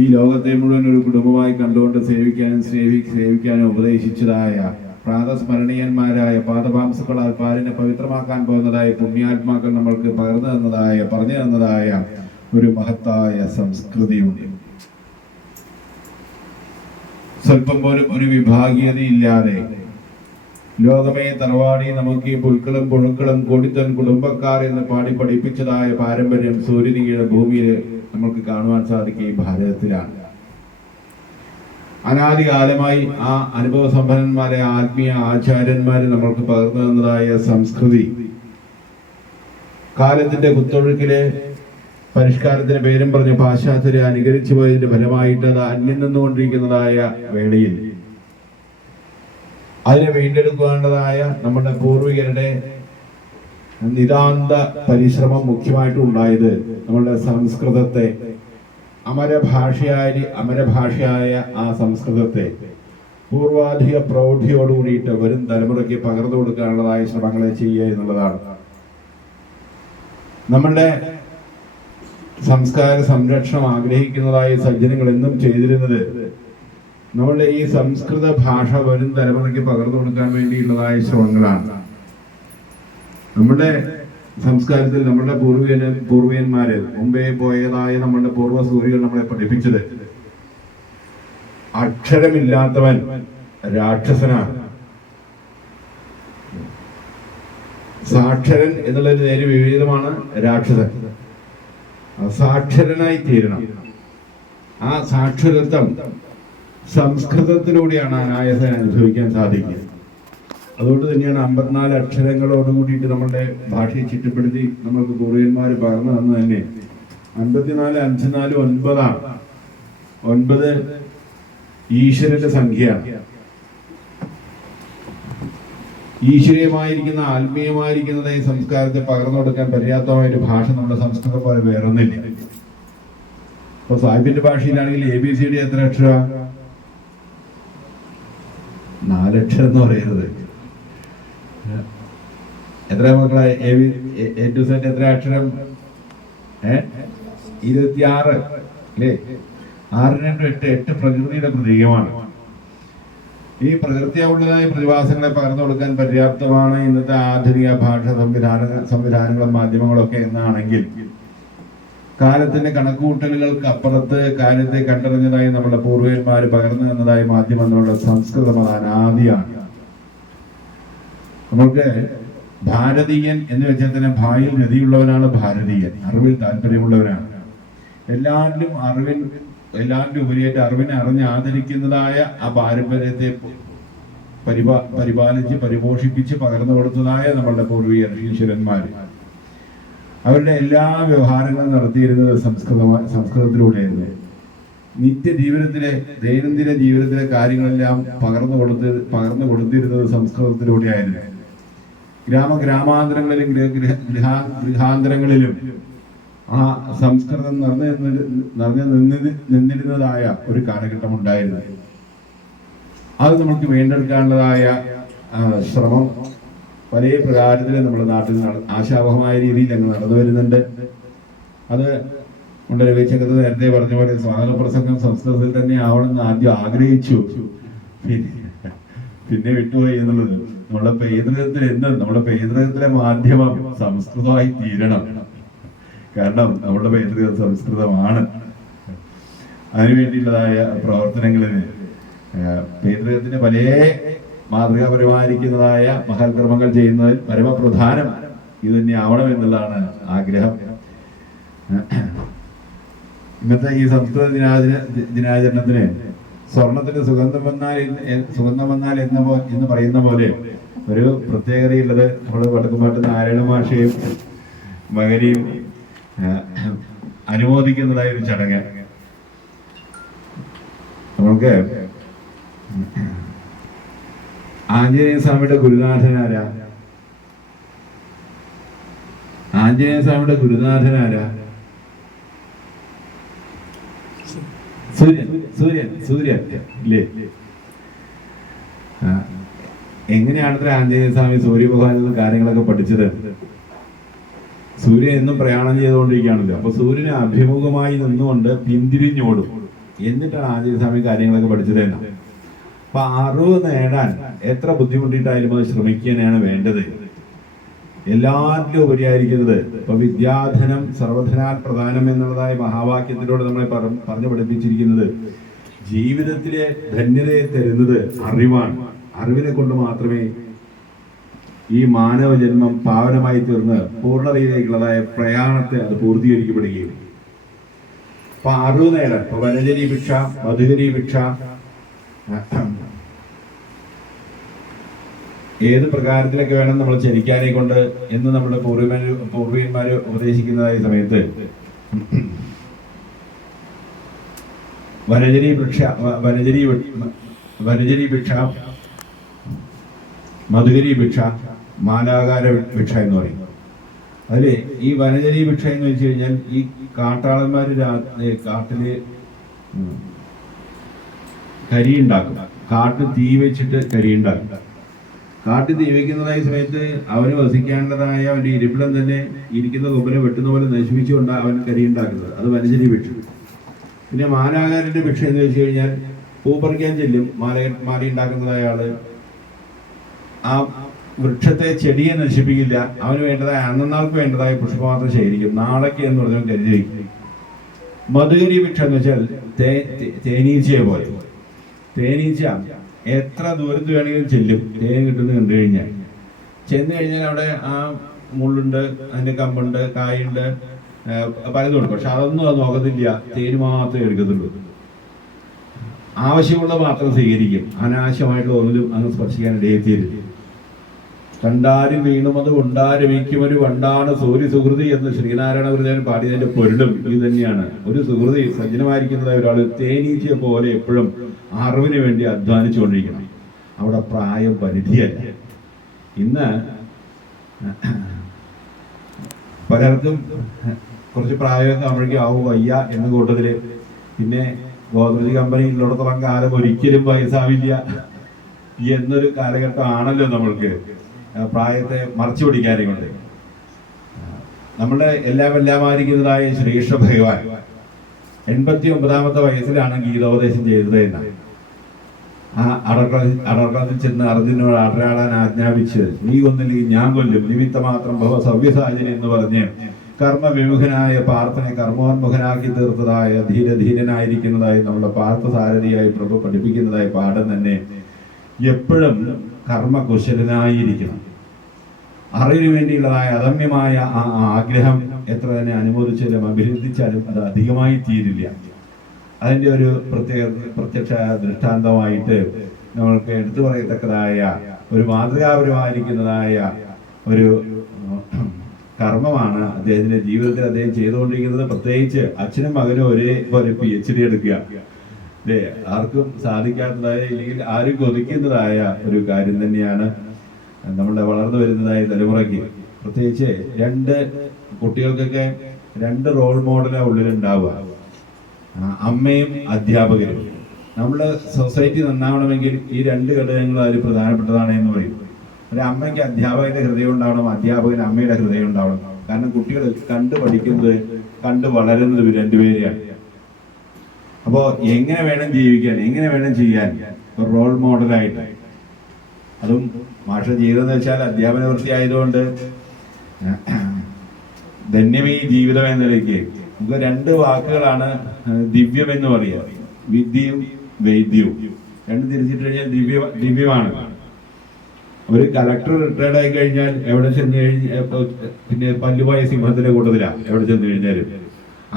ഈ ലോകത്തെ മുഴുവൻ ഒരു കുടുംബമായി കണ്ടുകൊണ്ട് സേവിക്കാനും സേവിക്കാനും ഉപദേശിച്ചതായ പ്രാതസ്മരണീയന്മാരായ പാദപാംസുക്കളാൽ പാലിനെ പവിത്രമാക്കാൻ പോകുന്നതായ പുണ്യാത്മാക്കൾ നമ്മൾക്ക് പറഞ്ഞു തന്നതായ ഒരു മഹത്തായ സംസ്കൃതിയുണ്ട്. സ്വല്പം പോലും ഒരു വിഭാഗീയതയില്ലാതെ ലോകമേ തറവാടി നമുക്ക് ഈ പുൽക്കളും പുഴുക്കളും കൂടിത്തൻ കുടുംബക്കാർ എന്ന് പാടി പഠിപ്പിച്ചതായ പാരമ്പര്യം സൂര്യനിയുടെ ഭൂമിയിൽ നമുക്ക് കാണുവാൻ സാധിക്കുക ഈ ഭാരതത്തിലാണ്. അനാദികാലമായി ആ അനുഭവ സമ്പന്നന്മാരെ ആത്മീയ ആചാര്യന്മാരെ നമ്മൾക്ക് പകർന്നു തന്നതായ സംസ്കൃതി കാലത്തിന്റെ കുത്തൊഴുക്കിലെ പരിഷ്കാരത്തിന് പേരും പറഞ്ഞ് പാശ്ചാത്യരെ അനുകരിച്ചു പോയതിന്റെ ഫലമായിട്ട് അത് അന്യം നിന്നുകൊണ്ടിരിക്കുന്നതായ വേളയിൽ അതിനെ വീണ്ടെടുക്കുവാനുള്ളതായ നമ്മുടെ പൂർവികരുടെ നിതാന്ത പരിശ്രമം മുഖ്യമായിട്ടും ഉണ്ടായത് നമ്മളുടെ സംസ്കൃതത്തെ അമരഭാഷയായ ആ സംസ്കൃതത്തെ പൂർവാധിക പ്രൗഢിയോടുകൂടിയിട്ട് വരും തലമുറയ്ക്ക് പകർന്നു കൊടുക്കാനുള്ളതായ ശ്രമങ്ങളെ ചെയ്യുക എന്നുള്ളതാണ്. നമ്മളുടെ സംസ്കാര സംരക്ഷണം ആഗ്രഹിക്കുന്നതായ സജ്ജനങ്ങൾ എന്നും ചെയ്തിരുന്നത് നമ്മളുടെ ഈ സംസ്കൃത ഭാഷ വരും തലമുറയ്ക്ക് പകർന്നു കൊടുക്കാൻ വേണ്ടിയുള്ളതായ ശ്രമങ്ങളാണ്. നമ്മുടെ സംസ്കാരത്തിൽ നമ്മുടെ പൂർവികന്മാര് മുമ്പേ പോയതായ നമ്മളുടെ പൂർവ്വസൂരികൾ നമ്മളെ പഠിപ്പിച്ചത് അക്ഷരമില്ലാത്തവൻ രാക്ഷസനാണ്, സാക്ഷരൻ എന്നുള്ളൊരു നേര് വിപരീതമാണ് രാക്ഷസൻ. സാക്ഷരനായി തീരണം. ആ സാക്ഷരത്വം സംസ്കൃതത്തിലൂടെയാണ് അനായാസം അനുഭവിക്കാൻ സാധിക്കുക. അതുകൊണ്ട് തന്നെയാണ് 54 അക്ഷരങ്ങളോട് കൂടിയിട്ട് നമ്മളുടെ ഭാഷയെ ചിട്ടപ്പെടുത്തി നമ്മൾക്ക് പൂർവ്വന്മാർ പകർന്നു തന്നു തന്നെ. 54, 54, 9 9 ഈശ്വരന്റെ സംഖ്യയാണ്. ഈശ്വരീയമായിരിക്കുന്ന ആത്മീയമായിരിക്കുന്ന ഈ സംസ്കാരത്തെ പകർന്നു കൊടുക്കാൻ പര്യാപ്തമായൊരു ഭാഷ നമ്മുടെ സംസ്കൃതം പോലെ വേറൊന്നില്ല. ഇപ്പൊ സാഹിബിന്റെ ഭാഷയിലാണെങ്കിൽ ABCD എത്ര അക്ഷര? 4 അക്ഷരം എന്ന് പറയുന്നത്. എത്ര മക്കളെ A to Z എത്ര അക്ഷരം? 26 അല്ലേ? 6 × 8 പ്രകൃതിയുടെ പ്രതീകമാണ്. ഈ പ്രകൃതിയുള്ളതായ പ്രതിഭാസങ്ങളെ പകർന്നു കൊടുക്കാൻ പര്യാപ്തമാണ് ഇന്നത്തെ ആധുനിക ഭാഷ സംവിധാനങ്ങളും മാധ്യമങ്ങളൊക്കെ എന്നാണെങ്കിൽ കാലത്തിന്റെ കണക്കുകൂട്ടലുകൾക്ക് അപ്പുറത്ത് കാര്യത്തെ കണ്ടറിഞ്ഞതായി നമ്മുടെ പൂർവ്വന്മാർ പകർന്നു തന്നതായ മാധ്യമം എന്നുള്ള സംസ്കൃതം അത് അനാദിയാണ്. നമുക്ക് ഭാരതീയൻ എന്ന് വെച്ചാൽ തന്നെ ഭായിൽ രതിയുള്ളവനാണ് ഭാരതീയൻ, അറിവിൽ താല്പര്യമുള്ളവനാണ്. എല്ലാവരും ഉപരിയായിട്ട് അറിവിനെ അറിഞ്ഞ് ആദരിക്കുന്നതായ ആ പാരമ്പര്യത്തെ പരിപാലിച്ച് പരിപോഷിപ്പിച്ച് പകർന്നു കൊടുത്തതായ നമ്മളുടെ പൂർവികർ ഈശ്വരന്മാർ അവരുടെ എല്ലാ വ്യവഹാരങ്ങളും നടത്തിയിരുന്നത് സംസ്കൃതത്തിലൂടെയായിരുന്നു. നിത്യജീവിതത്തിലെ ദൈനംദിന ജീവിതത്തിലെ കാര്യങ്ങളെല്ലാം പകർന്നു കൊടുത്തിരുന്നത് സംസ്കൃതത്തിലൂടെയായിരുന്നു. ഗ്രാമാന്തരങ്ങളിലും ഗൃഹാന്തരങ്ങളിലും ആ സംസ്കൃതം നിന്നിരുന്നതായ ഒരു കാലഘട്ടം ഉണ്ടായിരുന്നു. അത് നമുക്ക് വീണ്ടെടുക്കാനുള്ളതായ ശ്രമം പല പ്രകാരത്തിൽ നമ്മുടെ നാട്ടിൽ ആശാവഹമായ രീതിയിൽ ഞങ്ങൾ നടന്നു വരുന്നുണ്ട്. അത് നമ്മുടെ രവിചക്രത്ത് നേരത്തെ പറഞ്ഞ പോലെ സ്വാഗത പ്രസംഗം സംസ്കൃതത്തിൽ തന്നെ ആവണമെന്ന് ആദ്യം ആഗ്രഹിച്ചു, പിന്നെ വിട്ടുപോയി എന്നുള്ളത്. നമ്മുടെ പൈതൃകത്തിലെ മാധ്യമം സംസ്കൃതമായി തീരണം. കാരണം നമ്മുടെ പൈതൃകം സംസ്കൃതമാണ്. അതിനുവേണ്ടിയുള്ളതായ പ്രവർത്തനങ്ങളിന് പൈതൃകത്തിന് പല മാതൃകാപരമായിരിക്കുന്നതായ മഹൽക്രമങ്ങൾ ചെയ്യുന്നതിൽ പരമപ്രധാനം ഇത് തന്നെ ആവണം എന്നുള്ളതാണ് ആഗ്രഹം. ഇന്നത്തെ ഈ സംസ്കൃത ദിനാചരണത്തിന് സ്വർണത്തിന് സുഗന്ധം വന്നാൽ എന്ന് പറയുന്ന പോലെ ഒരു പ്രത്യേകതയുള്ളത് നമ്മുടെ വടക്കുംപാട്ട് നാരായണ മാഷയും മകനെയും അനുമോദിക്കുന്നതായ ഒരു ചടങ്ങ്. നമുക്ക് ആഞ്ജനേയ സ്വാമിയുടെ ഗുരുനാഥനാരാ? ആഞ്ജനേയ സ്വാമിയുടെ ഗുരുനാഥനാരാ? സൂര്യൻ സൂര്യൻ സൂര്യൻ ഇല്ലേ? എങ്ങനെയാണത്ര ആഞ്ജനേയ സ്വാമി സൂര്യഭഗവാനിൽ നിന്ന് കാര്യങ്ങളൊക്കെ പഠിച്ചത്? സൂര്യൻ എന്നും പ്രയാണം ചെയ്തുകൊണ്ടിരിക്കുകയാണല്ലോ. അപ്പൊ സൂര്യന് അഭിമുഖമായി നിന്നുകൊണ്ട് പിന്തിരിഞ്ഞോടും, എന്നിട്ടാണ് ആഞ്ജനേയ സ്വാമി കാര്യങ്ങളൊക്കെ പഠിച്ചത് എന്ന്. അപ്പൊ അറിവ് നേടാൻ എത്ര ബുദ്ധിമുട്ടിയിട്ടായാലും അത് ശ്രമിക്കാനാണ് വേണ്ടത്. എല്ലാറ്റിലും ഉപരിയായിരിക്കുന്നത് ഇപ്പൊ വിദ്യാധനം സർവധനാൽ പ്രധാനം എന്നുള്ളതായ മഹാവാക്യത്തിലൂടെ നമ്മളെ പറഞ്ഞു പഠിപ്പിച്ചിരിക്കുന്നത് ജീവിതത്തിലെ ധന്യതയെ തരുന്നത് അറിവാണ്. അറിവിനെ കൊണ്ട് മാത്രമേ ഈ മാനവ ജന്മം പാവനമായി തീർന്ന് പൂർണ്ണതയിലേക്കുള്ളതായ പ്രയാണത്തെ അത് പൂർത്തീകരിക്കപ്പെടുകയുള്ളൂ. അപ്പൊ അറിവ് നേടാൻ ഇപ്പൊ വനജരി ഭിക്ഷ, മധുകരി ഭിക്ഷ, ഏത് പ്രകാരത്തിലൊക്കെ വേണം നമ്മൾ ചരിക്കാനെ കൊണ്ട് എന്ന് നമ്മുടെ പൂർവികന്മാര് ഉപദേശിക്കുന്നതായ സമയത്ത് വനജരി ഭിക്ഷ, മധുകരി ഭിക്ഷ, മാലാകാര ഭിക്ഷ എന്ന് പറയും. അതില് ഈ വനജരി ഭിക്ഷ എന്ന് വെച്ച് കഴിഞ്ഞാൽ ഈ കാട്ടാളന്മാര് കാട്ടില് കരി ഉണ്ടാക്കും. കാട്ടിൽ തീ വെച്ചിട്ട് കരി ഉണ്ടാക്കും. കാട്ടിൽ തീ വയ്ക്കുന്നതായ സമയത്ത് അവന് വസിക്കേണ്ടതായ അവന്റെ ഇരിപ്പിടം തന്നെ ഇരിക്കുന്ന കൊമ്പനെ വെട്ടുന്ന പോലെ നശിപ്പിച്ചുകൊണ്ട് അവൻ കരി ഉണ്ടാക്കുന്നത്. അത് വനജരി ഭിക്ഷ. പിന്നെ മാലാകാരന്റെ ഭിക്ഷ എന്ന് വെച്ച് കഴിഞ്ഞാൽ പൂ പറിക്കാൻ ചെല്ലും. മാല ഉണ്ടാക്കുന്നതായ ആള് ആ വൃക്ഷത്തെ, ചെടിയെ നശിപ്പിക്കില്ല. അവന് വേണ്ടതായ അന്നനാൾക്ക് വേണ്ടതായ പുഷ്പമാത്രം ശേഖരിക്കും. നാളേക്ക് എന്ന് പറഞ്ഞാൽ കരുതി വയ്ക്കും. മധുകരി ഭിക്ഷ എന്ന് വെച്ചാൽ തേനീച്ചയെ പോലെ. തേനീച്ച എത്ര ദൂരത്ത് വേണമെങ്കിലും ചെല്ലും തേൻ കിട്ടുന്നത് കണ്ടു കഴിഞ്ഞാൽ. ചെന്ന് കഴിഞ്ഞാൽ അവിടെ ആ മുള്ളുണ്ട്, അതിന്റെ കമ്പുണ്ട്, കായുണ്ട്, പലതുണ്ട്. പക്ഷെ അതൊന്നും അത് നോക്കത്തില്ല. തേന് മാത്രമേ എടുക്കത്തുള്ളൂ. ആവശ്യമുള്ള മാത്രം സ്വീകരിക്കും. അനാവശ്യമായിട്ടുള്ള ഒന്നിലും അങ്ങ് സ്പർശിക്കാൻ ഇടയെത്തിയില്ല. കണ്ടാരും വീണുമത് കൊണ്ടാരമിക്കും ഒരു വണ്ടാണ് സൂര്യ സുഹൃതി എന്ന് ശ്രീനാരായണ ഗുരുദേവൻ പാടിയതിന്റെ പൊരുളും ഇത് തന്നെയാണ്. ഒരു സുഹൃതി സജ്ജനമായിരിക്കുന്നതായ ഒരാൾ തേനീച്ചയെ പോലെ എപ്പോഴും അറിവിന് വേണ്ടി അധ്വാനിച്ചുകൊണ്ടിരിക്കണം. അവിടെ പ്രായം പരിധിയല്ല. ഇന്ന് പലർക്കും കുറച്ച് പ്രായമൊക്കെ ആവുമ്പോഴേക്കും ആവും വയ്യ എന്ന കൂട്ടത്തില് പിന്നെ ഗോദ്രേജ് കമ്പനിയിലുള്ളടത്തോളം കാലം ഒരിക്കലും വയസ്സാവില്ല എന്നൊരു കാലഘട്ടം ആണല്ലോ നമ്മൾക്ക്. പ്രായത്തെ മറച്ചു പിടിക്കാനേ കൊണ്ട് നമ്മുടെ എല്ലാമായിരിക്കുന്നതായ ശ്രീകൃഷ്ണ ഭഗവാൻ 89ാമത്തെ വയസ്സിലാണ് ഗീതോപദേശം ചെയ്തത് എന്നാണ്. ആ അടർക്കളത്തിൽ ചെന്ന് അർജുനോട് അടരാടാൻ ആജ്ഞാപിച്ച് നീ കൊന്നില്ലെങ്കിൽ ഞാൻ കൊല്ലും, നിമിത്തമാത്രം ഭവ സവ്യസാചന എന്ന് പറഞ്ഞ് കർമ്മവിമുഖനായ പാർത്ഥനെ കർമ്മോന്മുഖനാക്കി തീർത്തതായ ധീരനായിരിക്കുന്നതായി നമ്മുടെ പാർത്ഥസാരഥിയായി പ്രഭു പഠിപ്പിക്കുന്നതായ പാഠം തന്നെ എപ്പോഴും കർമ്മകുശലനായിരിക്കണം. അറിവിന് വേണ്ടിയുള്ളതായ അദമ്യമായ ആ ആഗ്രഹം എത്ര തന്നെ അനുമോദിച്ചാലും അഭിനന്ദിച്ചാലും അത് അധികമായി തീരില്ല. അതിൻ്റെ ഒരു പ്രത്യക്ഷ ദൃഷ്ടാന്തമായിട്ട് നമ്മൾക്ക് എടുത്തു പറയത്തക്കതായ ഒരു മാതൃകാപരമായിരിക്കുന്നതായ ഒരു കർമ്മമാണ് അദ്ദേഹത്തിന്റെ ജീവിതത്തിൽ അദ്ദേഹം ചെയ്തുകൊണ്ടിരിക്കുന്നത്. പ്രത്യേകിച്ച് അച്ഛനും മകനും ഒരേപോലെ PhD എടുക്കുക. അല്ലേ, ആർക്കും സാധിക്കാത്തതായ ഇല്ലെങ്കിൽ ആരും കൊതിക്കുന്നതായ ഒരു കാര്യം തന്നെയാണ്. നമ്മുടെ വളർന്നു വരുന്നതായ തലമുറയ്ക്ക് പ്രത്യേകിച്ച് കുട്ടികൾക്കൊക്കെ 2 റോൾ മോഡലാണ് ഉള്ളിലുണ്ടാവുക. അമ്മയും അധ്യാപകരും. നമ്മുടെ സൊസൈറ്റി നന്നാവണമെങ്കിൽ ഈ 2 ഘടകങ്ങൾ അതിൽ പ്രധാനപ്പെട്ടതാണ് എന്ന് പറയും. ഒരു അമ്മയ്ക്ക് അധ്യാപകന്റെ ഹൃദയം ഉണ്ടാവണം, അധ്യാപകന് അമ്മയുടെ ഹൃദയം ഉണ്ടാവണം. കാരണം കുട്ടികൾ കണ്ടു പഠിക്കുന്നത്, കണ്ടു വളരുന്നത് ഇവർ രണ്ടുപേരെയാണ്. അപ്പോ എങ്ങനെ വേണം ജീവിക്കാൻ, എങ്ങനെ വേണം ചെയ്യാൻ ഒരു റോൾ മോഡലായിട്ട്. അതും മാഷ ജീവിതം എന്ന് വെച്ചാൽ അധ്യാപന വൃത്തി ആയതുകൊണ്ട് ധന്യമീ ജീവിതം എന്ന നിലയ്ക്ക് നമുക്ക് 2 വാക്കുകളാണ് ദിവ്യം എന്ന് പറയുക. വിദ്യയും വൈദ്യവും രണ്ടും തിരിച്ചിട്ട് കഴിഞ്ഞാൽ ദിവ്യമാണ്. ഒരു കലക്ടർ റിട്ടയർഡ് ആയി കഴിഞ്ഞാൽ എവിടെ ചെന്ന് പിന്നെ പല്ലുപോയ സിംഹത്തിന്റെ കൂട്ടത്തിലാണ് എവിടെ ചെന്ന് കഴിഞ്ഞാലും.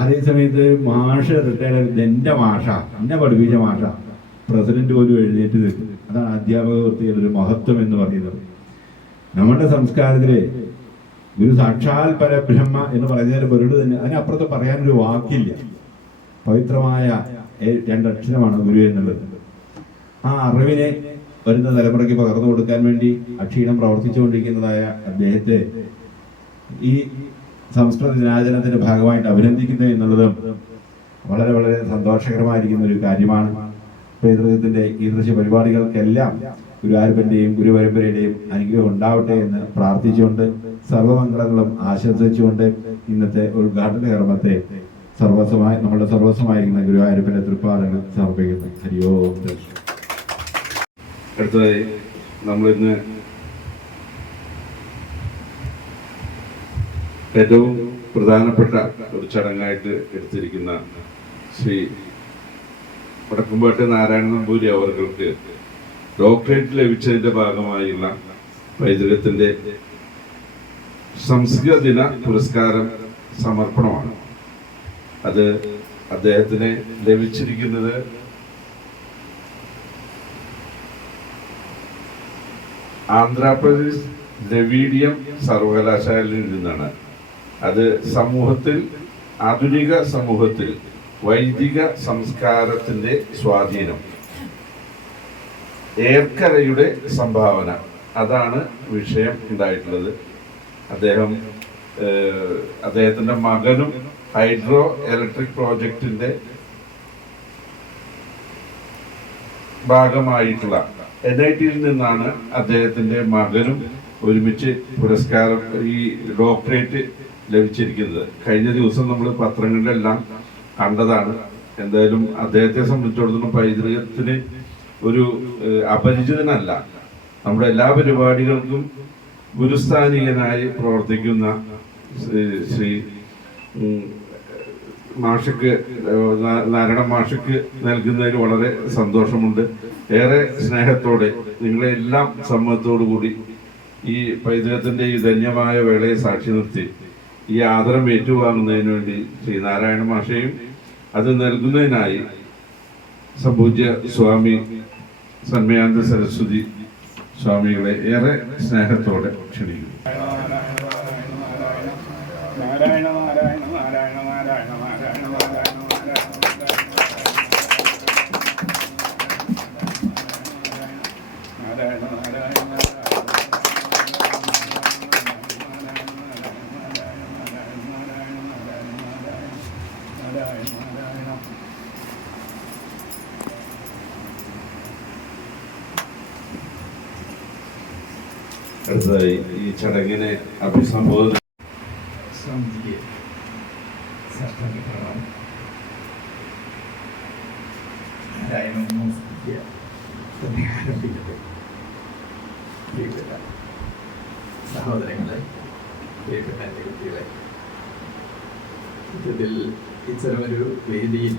അതേസമയത്ത് മാഷ് റിട്ടയർഡ് എന്റെ മാഷ, എന്നെ പഠിപ്പിച്ച മാഷ, പ്രസിഡന്റ് പോലും എഴുന്നേറ്റ് നിൽക്കും. അതാണ് അധ്യാപക വൃത്തിയുടെ ഒരു മഹത്വം എന്ന് പറയുന്നത്. നമ്മുടെ സംസ്കാരത്തില് ഗുരു സാക്ഷാൽ പരബ്രഹ്മ എന്ന് പറയുന്നതിന് പൊരുൾ തന്നെ, അതിനപ്പുറത്ത് പറയാനൊരു വാക്കില്ല. പവിത്രമായ രണ്ടക്ഷരമാണ് ഗുരു എന്നുള്ളത്. ആ അറിവിനെ വരുന്ന തലമുറയ്ക്ക് പകർന്നു കൊടുക്കാൻ വേണ്ടി അക്ഷീണം പ്രവർത്തിച്ചുകൊണ്ടിരിക്കുന്നതായ അദ്ദേഹത്തെ ഈ സംസ്കൃത ദിനാചരണത്തിന്റെ ഭാഗമായിട്ട് അഭിനന്ദിക്കുന്നു എന്നുള്ളതും വളരെ വളരെ സന്തോഷകരമായിരിക്കുന്ന ഒരു കാര്യമാണ്. പൈതൃകത്തിന്റെ ഈ ദൃശ്യ പരിപാടികൾക്കെല്ലാം ഗുരുവായൂരപ്പന്റെയും ഗുരുപരമ്പരയുടെയും അനുഗ്രഹം ഉണ്ടാവട്ടെ എന്ന് പ്രാർത്ഥിച്ചുകൊണ്ട് സർവമംഗളങ്ങളും ആശംസിച്ചുകൊണ്ട് ഇന്നത്തെ ഉദ്ഘാടന കർമ്മത്തെ നമ്മുടെ സർവസ്വമായിരിക്കുന്ന ഗുരുവായൂരപ്പന്റെ തൃപ്പാദങ്ങൾ സമർപ്പിക്കുന്നു. ഹരിയോ. അടുത്തതായി നമ്മളിന്ന് ഏറ്റവും പ്രധാനപ്പെട്ട ഒരു ചടങ്ങായിട്ട് എടുത്തിരിക്കുന്ന ശ്രീ വടക്കുംപാട്ട് നാരായണ നമ്പൂരി അവർക്ക് ഡോക്ടറേറ്റ് ലഭിച്ചതിന്റെ ഭാഗമായുള്ള പൈതൃകത്തിന്റെ സംസ്കൃത ദിന പുരസ്കാരം സമർപ്പണമാണ്. അത് അദ്ദേഹത്തിന് ലഭിച്ചിരിക്കുന്നത് ആന്ധ്രാപ്രദേശ് ദ്രവീഡിയം സർവകലാശാലയിൽ നിന്നാണ്. അത് ആധുനിക സമൂഹത്തിൽ വൈദിക സംസ്കാരത്തിന്റെ സ്വാധീനം, ഏർക്കരയുടെ സംഭാവന, അതാണ് വിഷയം ഉണ്ടായിട്ടുള്ളത്. അദ്ദേഹത്തിന്റെ മകനും ഹൈഡ്രോ ഇലക്ട്രിക് പ്രോജക്റ്റിന്റെ ഭാഗമായിട്ടുള്ള NIT നിന്നാണ് അദ്ദേഹത്തിന്റെ മകനും ഒരുമിച്ച് പുരസ്കാരം, ഈ ഡോക്ടറേറ്റ് ലഭിച്ചിരിക്കുന്നത്. കഴിഞ്ഞ ദിവസം നമ്മൾ പത്രങ്ങളിലെല്ലാം കണ്ടതാണ്. എന്തായാലും അദ്ദേഹത്തെ സംബന്ധിച്ചിടത്തോളം പൈതൃകത്തിന് ഒരു അപരിചിതനല്ല. നമ്മുടെ എല്ലാ പരിപാടികൾക്കും ഗുരുസ്ഥാനീയനായി പ്രവർത്തിക്കുന്ന ശ്രീ മാഷക്ക്, നാരായണ മാഷക്ക് നൽകുന്നതിൽ വളരെ സന്തോഷമുണ്ട്. ഏറെ സ്നേഹത്തോടെ നിങ്ങളെല്ലാം സമ്മതത്തോടു കൂടി ഈ പൈതൃകത്തിന്റെ ഈ ധന്യമായ വേളയെ സാക്ഷി നിർത്തി ഈ ആദരം ഏറ്റുവാങ്ങുന്നതിന് വേണ്ടി ശ്രീ നാരായണ മാഷയും അത് നൽകുന്നതിനായി സംപൂജ്യ സ്വാമി സന്മയാനന്ദ സരസ്വതി സ്വാമികളെ ഏറെ സ്നേഹത്തോടെ ക്ഷണിക്കുന്നു. നാരായണ നാരായണ നാരായണ നാരായണ നാരായണ നാരായണ നാരായണ നാരായണ അടുത്തതായി ഈ ചടങ്ങിനെ അഭിസംബോധന സ്വാമിജിക്ക് സാഷ്ടാംഗ പ്രണാമം. നാരായണ നമസ്കൃത്യ തന്നെ ആരംഭിക്കട്ടെ. പ്രിയപ്പെട്ട സഹോദരങ്ങളെ, പ്രിയപ്പെട്ട എൻ്റെ കുട്ടികളെ, സത്യത്തിൽ ഇത്തരമൊരു വേദിയിൽ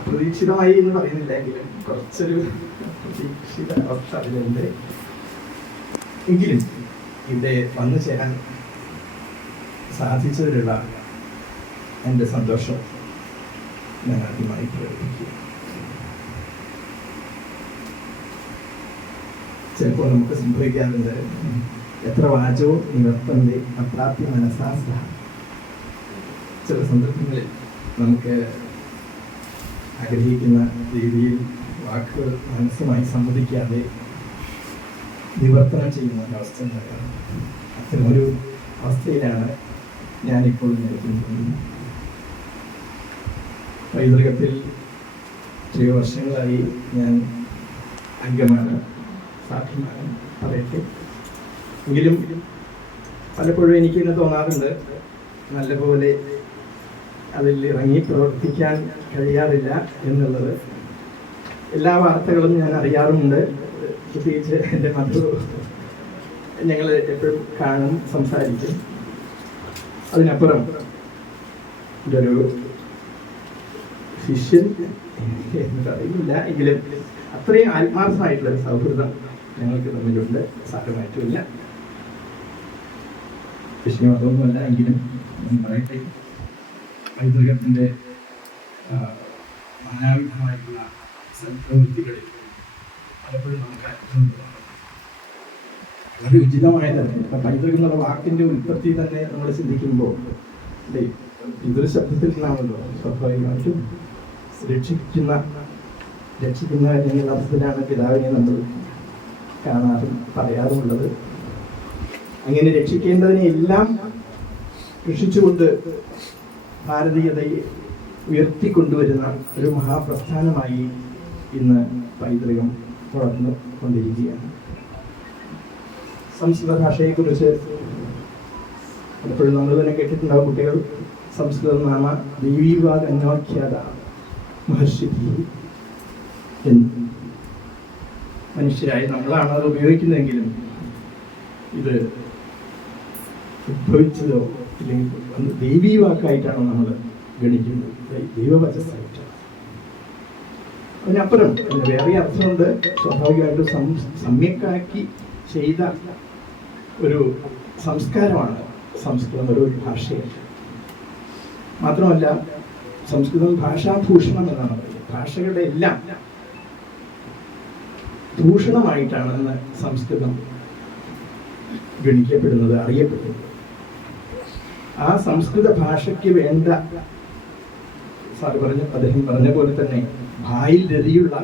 അപ്രതീക്ഷിതമായി എന്ന് പറയുന്നില്ലെങ്കിലും കുറച്ചൊരു പ്രതീക്ഷിത അവസ്ഥ അതിലുണ്ട്. എങ്കിലും ഇവിടെ വന്നു ചേരാൻ സാധിച്ചതിലുള്ള എൻ്റെ സന്തോഷം ഞാൻ ആദ്യമായി പ്രകടിപ്പിക്കുക. ചിലപ്പോൾ നമുക്ക് സംഭവിക്കാറുണ്ട്, എത്ര വാചവും നിവർത്തന്റെ അപ്രാപ്യ മനസ്സാസ്ത. ചില സന്ദർഭങ്ങളിൽ നമുക്ക് ആഗ്രഹിക്കുന്ന രീതിയിൽ വാക്കുകൾ മനസ്സുമായി സമ്മതിക്കാതെ വിവർത്തനം ചെയ്യുന്ന ഒരവസ്ഥ ഉണ്ടാകാം. അത്തരമൊരു അവസ്ഥയിലാണ് ഞാനിപ്പോൾ നിൽക്കുന്നത്. പൈതൃകത്തിൽ എത്രയോ വർഷങ്ങളായി ഞാൻ അംഗമാണ്, സാധ്യമാണ് പറയട്ടെ. എങ്കിലും പലപ്പോഴും എനിക്കിങ്ങനെ തോന്നാറുണ്ട്, നല്ലപോലെ അതിൽ ഇറങ്ങി പ്രവർത്തിക്കാൻ കഴിയാറില്ല എന്നുള്ളത്. എല്ലാ വാർത്തകളും ഞാൻ അറിയാറുമുണ്ട്, പ്രത്യേകിച്ച് എൻ്റെ മധു ഞങ്ങൾ എപ്പോഴും കാണും, സംസാരിക്കും. അതിനപ്പുറം ഇതൊരു ശിഷ്യൻ എന്ന് അറിയില്ല, എങ്കിലും അത്രയും ആത്മാർത്ഥമായിട്ടുള്ളൊരു സൗഹൃദം ഞങ്ങൾക്ക് തമ്മിലുണ്ട്, സാരമായിട്ടുമില്ല. വിഷയം അതൊന്നുമല്ല, എങ്കിലും ഞാൻ പറയട്ടെ. പൈതൃകത്തിൻ്റെ നാനാവിധമായിട്ടുള്ള സൽപ്രവൃത്തികളിൽ പലപ്പോഴും നമുക്ക് അത്ഭുതം തോന്നും. വളരെ ഉചിതമായ തരത്തിൽ പൈതൃകം എന്നുള്ള വാക്കിൻ്റെ ഉൽപ്പത്തി തന്നെ നമ്മൾ ചിന്തിക്കുമ്പോൾ അല്ലേ, ഇതൊരു ശബ്ദത്തിൽ നിന്നാണല്ലോ സ്വാഭാവികമായിട്ടും രക്ഷിക്കുന്ന എന്നുള്ള അർത്ഥത്തിലാണ് പിതാവിനെ നമ്മൾ കാണാറും പറയാറുമുള്ളത്. അങ്ങനെ രക്ഷിക്കേണ്ടതിനെ എല്ലാം രക്ഷിച്ചുകൊണ്ട് ഭാരതീയതയെ ഉയർത്തിക്കൊണ്ടുവരുന്ന ഒരു മഹാപ്രസ്ഥാനമായി ഇന്ന് പൈതൃകം വളർന്നു കൊണ്ടിരിക്കുകയാണ്. സംസ്കൃത ഭാഷയെക്കുറിച്ച് പലപ്പോഴും നമ്മൾ തന്നെ കേട്ടിട്ടുണ്ടാവും. കുട്ടികൾ സംസ്കൃതം നാമ ദൈവീവാദന്വാഖ്യാത മഹർഷി എന്ന്. മനുഷ്യരായി നമ്മളാണ് അത് ഉപയോഗിക്കുന്നതെങ്കിലും ഇത് ഉദ്ഭവിച്ചതോ അല്ലെങ്കിൽ ദൈവീ വാക്കായിട്ടാണോ നമ്മൾ ഗണിക്കുന്നത്, ദൈവവചസ്സായിട്ടാണ്. അതിനപ്പുറം വേറെ അർത്ഥമുണ്ട്. സ്വാഭാവികമായിട്ടും സമ്യക്കാക്കി ചെയ്ത ഒരു സംസ്കാരമാണ് സംസ്കൃതം, ഒരു ഭാഷയാണ്. മാത്രമല്ല സംസ്കൃതം ഭാഷാഭൂഷണം എന്നാണ് പറയുന്നത്. ഭാഷകളുടെ എല്ലാം ഭൂഷണമായിട്ടാണ് സംസ്കൃതം ഗണിക്കപ്പെടുന്നത്, അറിയപ്പെടുന്നത്. ആ സംസ്കൃത ഭാഷയ്ക്ക് വേണ്ട അദ്ദേഹം പറഞ്ഞ പോലെ തന്നെ ഭായിൽ രതിയുള്ള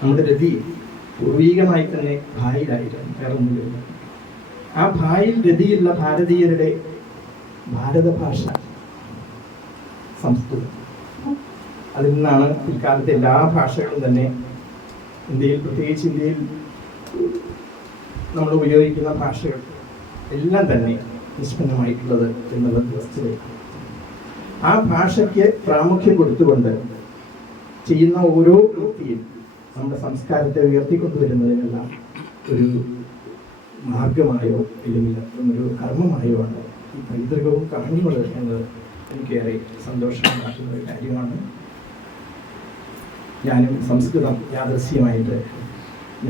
നമ്മുടെ രതി പൂർവീകമായി തന്നെ ഭായിലായിരുന്നു, വേറെ ഒന്നുമില്ല. ആ ഭായിൽ രതിയുള്ള ഭാരതീയരുടെ ഭാരത ഭാഷ സംസ്കൃതം. അതിൽ നിന്നാണ് പിൽക്കാലത്തെ എല്ലാ ഭാഷകളും തന്നെ ഇന്ത്യയിൽ, പ്രത്യേകിച്ച് ഇന്ത്യയിൽ നമ്മൾ ഉപയോഗിക്കുന്ന ഭാഷകൾ എല്ലാം തന്നെ നിഷ്പന്നമായിട്ടുള്ളത് എന്നുള്ള വസ്തുതയാണ്. ആ ഭാഷയ്ക്ക് പ്രാമുഖ്യം കൊടുത്തുകൊണ്ട് ചെയ്യുന്ന ഓരോ വ്യക്തിയും നമ്മുടെ സംസ്കാരത്തെ ഉയർത്തിക്കൊണ്ടുവരുന്നതിനുള്ള ഒരു മാർഗമായോ അല്ലെങ്കിൽ ഒരു കർമ്മമായോ ആണ് ഈ പൈതൃകവും കർമ്മങ്ങൾ എന്നത് എനിക്കേറെ സന്തോഷമുണ്ടാക്കുന്ന ഒരു കാര്യമാണ്. ഞാനും സംസ്കൃതം യാദൃശ്യമായിട്ട്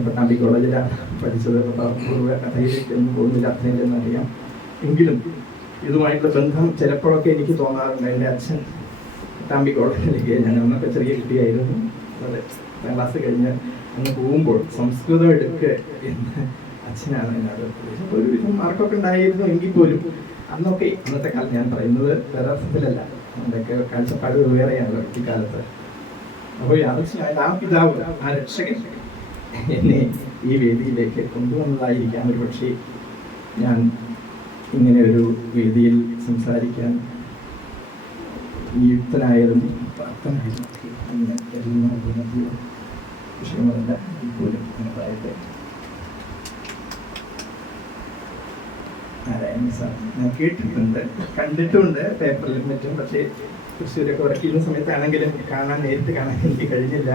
പട്ടാമ്പി കോളേജിലാണ് പഠിച്ചത്. പൂർവ്വ കഥയിലേക്കൊന്നും പോകുന്നില്ല, അത്രയും അറിയാം. എങ്കിലും ഇതുമായിട്ടുള്ള ബന്ധം ചിലപ്പോഴൊക്കെ എനിക്ക് തോന്നാറുണ്ട്. എൻ്റെ അച്ഛൻ പട്ടാമ്പി കോളേജിലേക്ക്, ഞാൻ അന്നൊക്കെ ചെറിയ കുട്ടിയായിരുന്നു, അതെ 10ാം ക്ലാസ് കഴിഞ്ഞ് അങ്ങ് പോകുമ്പോൾ സംസ്കൃതം എടുക്കുക എന്ന് അച്ഛനാണ് എന്നോട്. അപ്പോൾ ഒരുവിധം മാർക്കൊക്കെ ഉണ്ടായിരുന്നു എങ്കിൽ പോലും അന്നത്തെ കാലം ഞാൻ പറയുന്നത് വേറർത്ഥത്തിലല്ല, നമ്മുടെയൊക്കെ കാഴ്ചപ്പാട് വേറെയാണല്ലോ ഇക്കാലത്ത്. അപ്പോൾ യാദൃശ്യമായിട്ട് ആ പിതാവ്, ആ രക്ഷകൻ എന്നെ ഈ വേദിയിലേക്ക് കൊണ്ടുവന്നതായിരിക്കാം ഒരു പക്ഷേ ഞാൻ ഇങ്ങനെ ഒരു വേദിയിൽ സംസാരിക്കാൻ നിയുക്തനായതും പ്രാപ്തനായതും വിഷയമല്ല. ഇപ്പോഴും പറയട്ടെ, നാരായണ സാർ ഞാൻ കേട്ടിട്ടുണ്ട്, കണ്ടിട്ടുമുണ്ട് പേപ്പറിലും മറ്റും. പക്ഷേ തൃശ്ശൂരൊക്കെ വർക്ക് ചെയ്യുന്ന സമയത്താണെങ്കിലും നേരിട്ട് കാണാൻ എനിക്ക് കഴിഞ്ഞില്ല.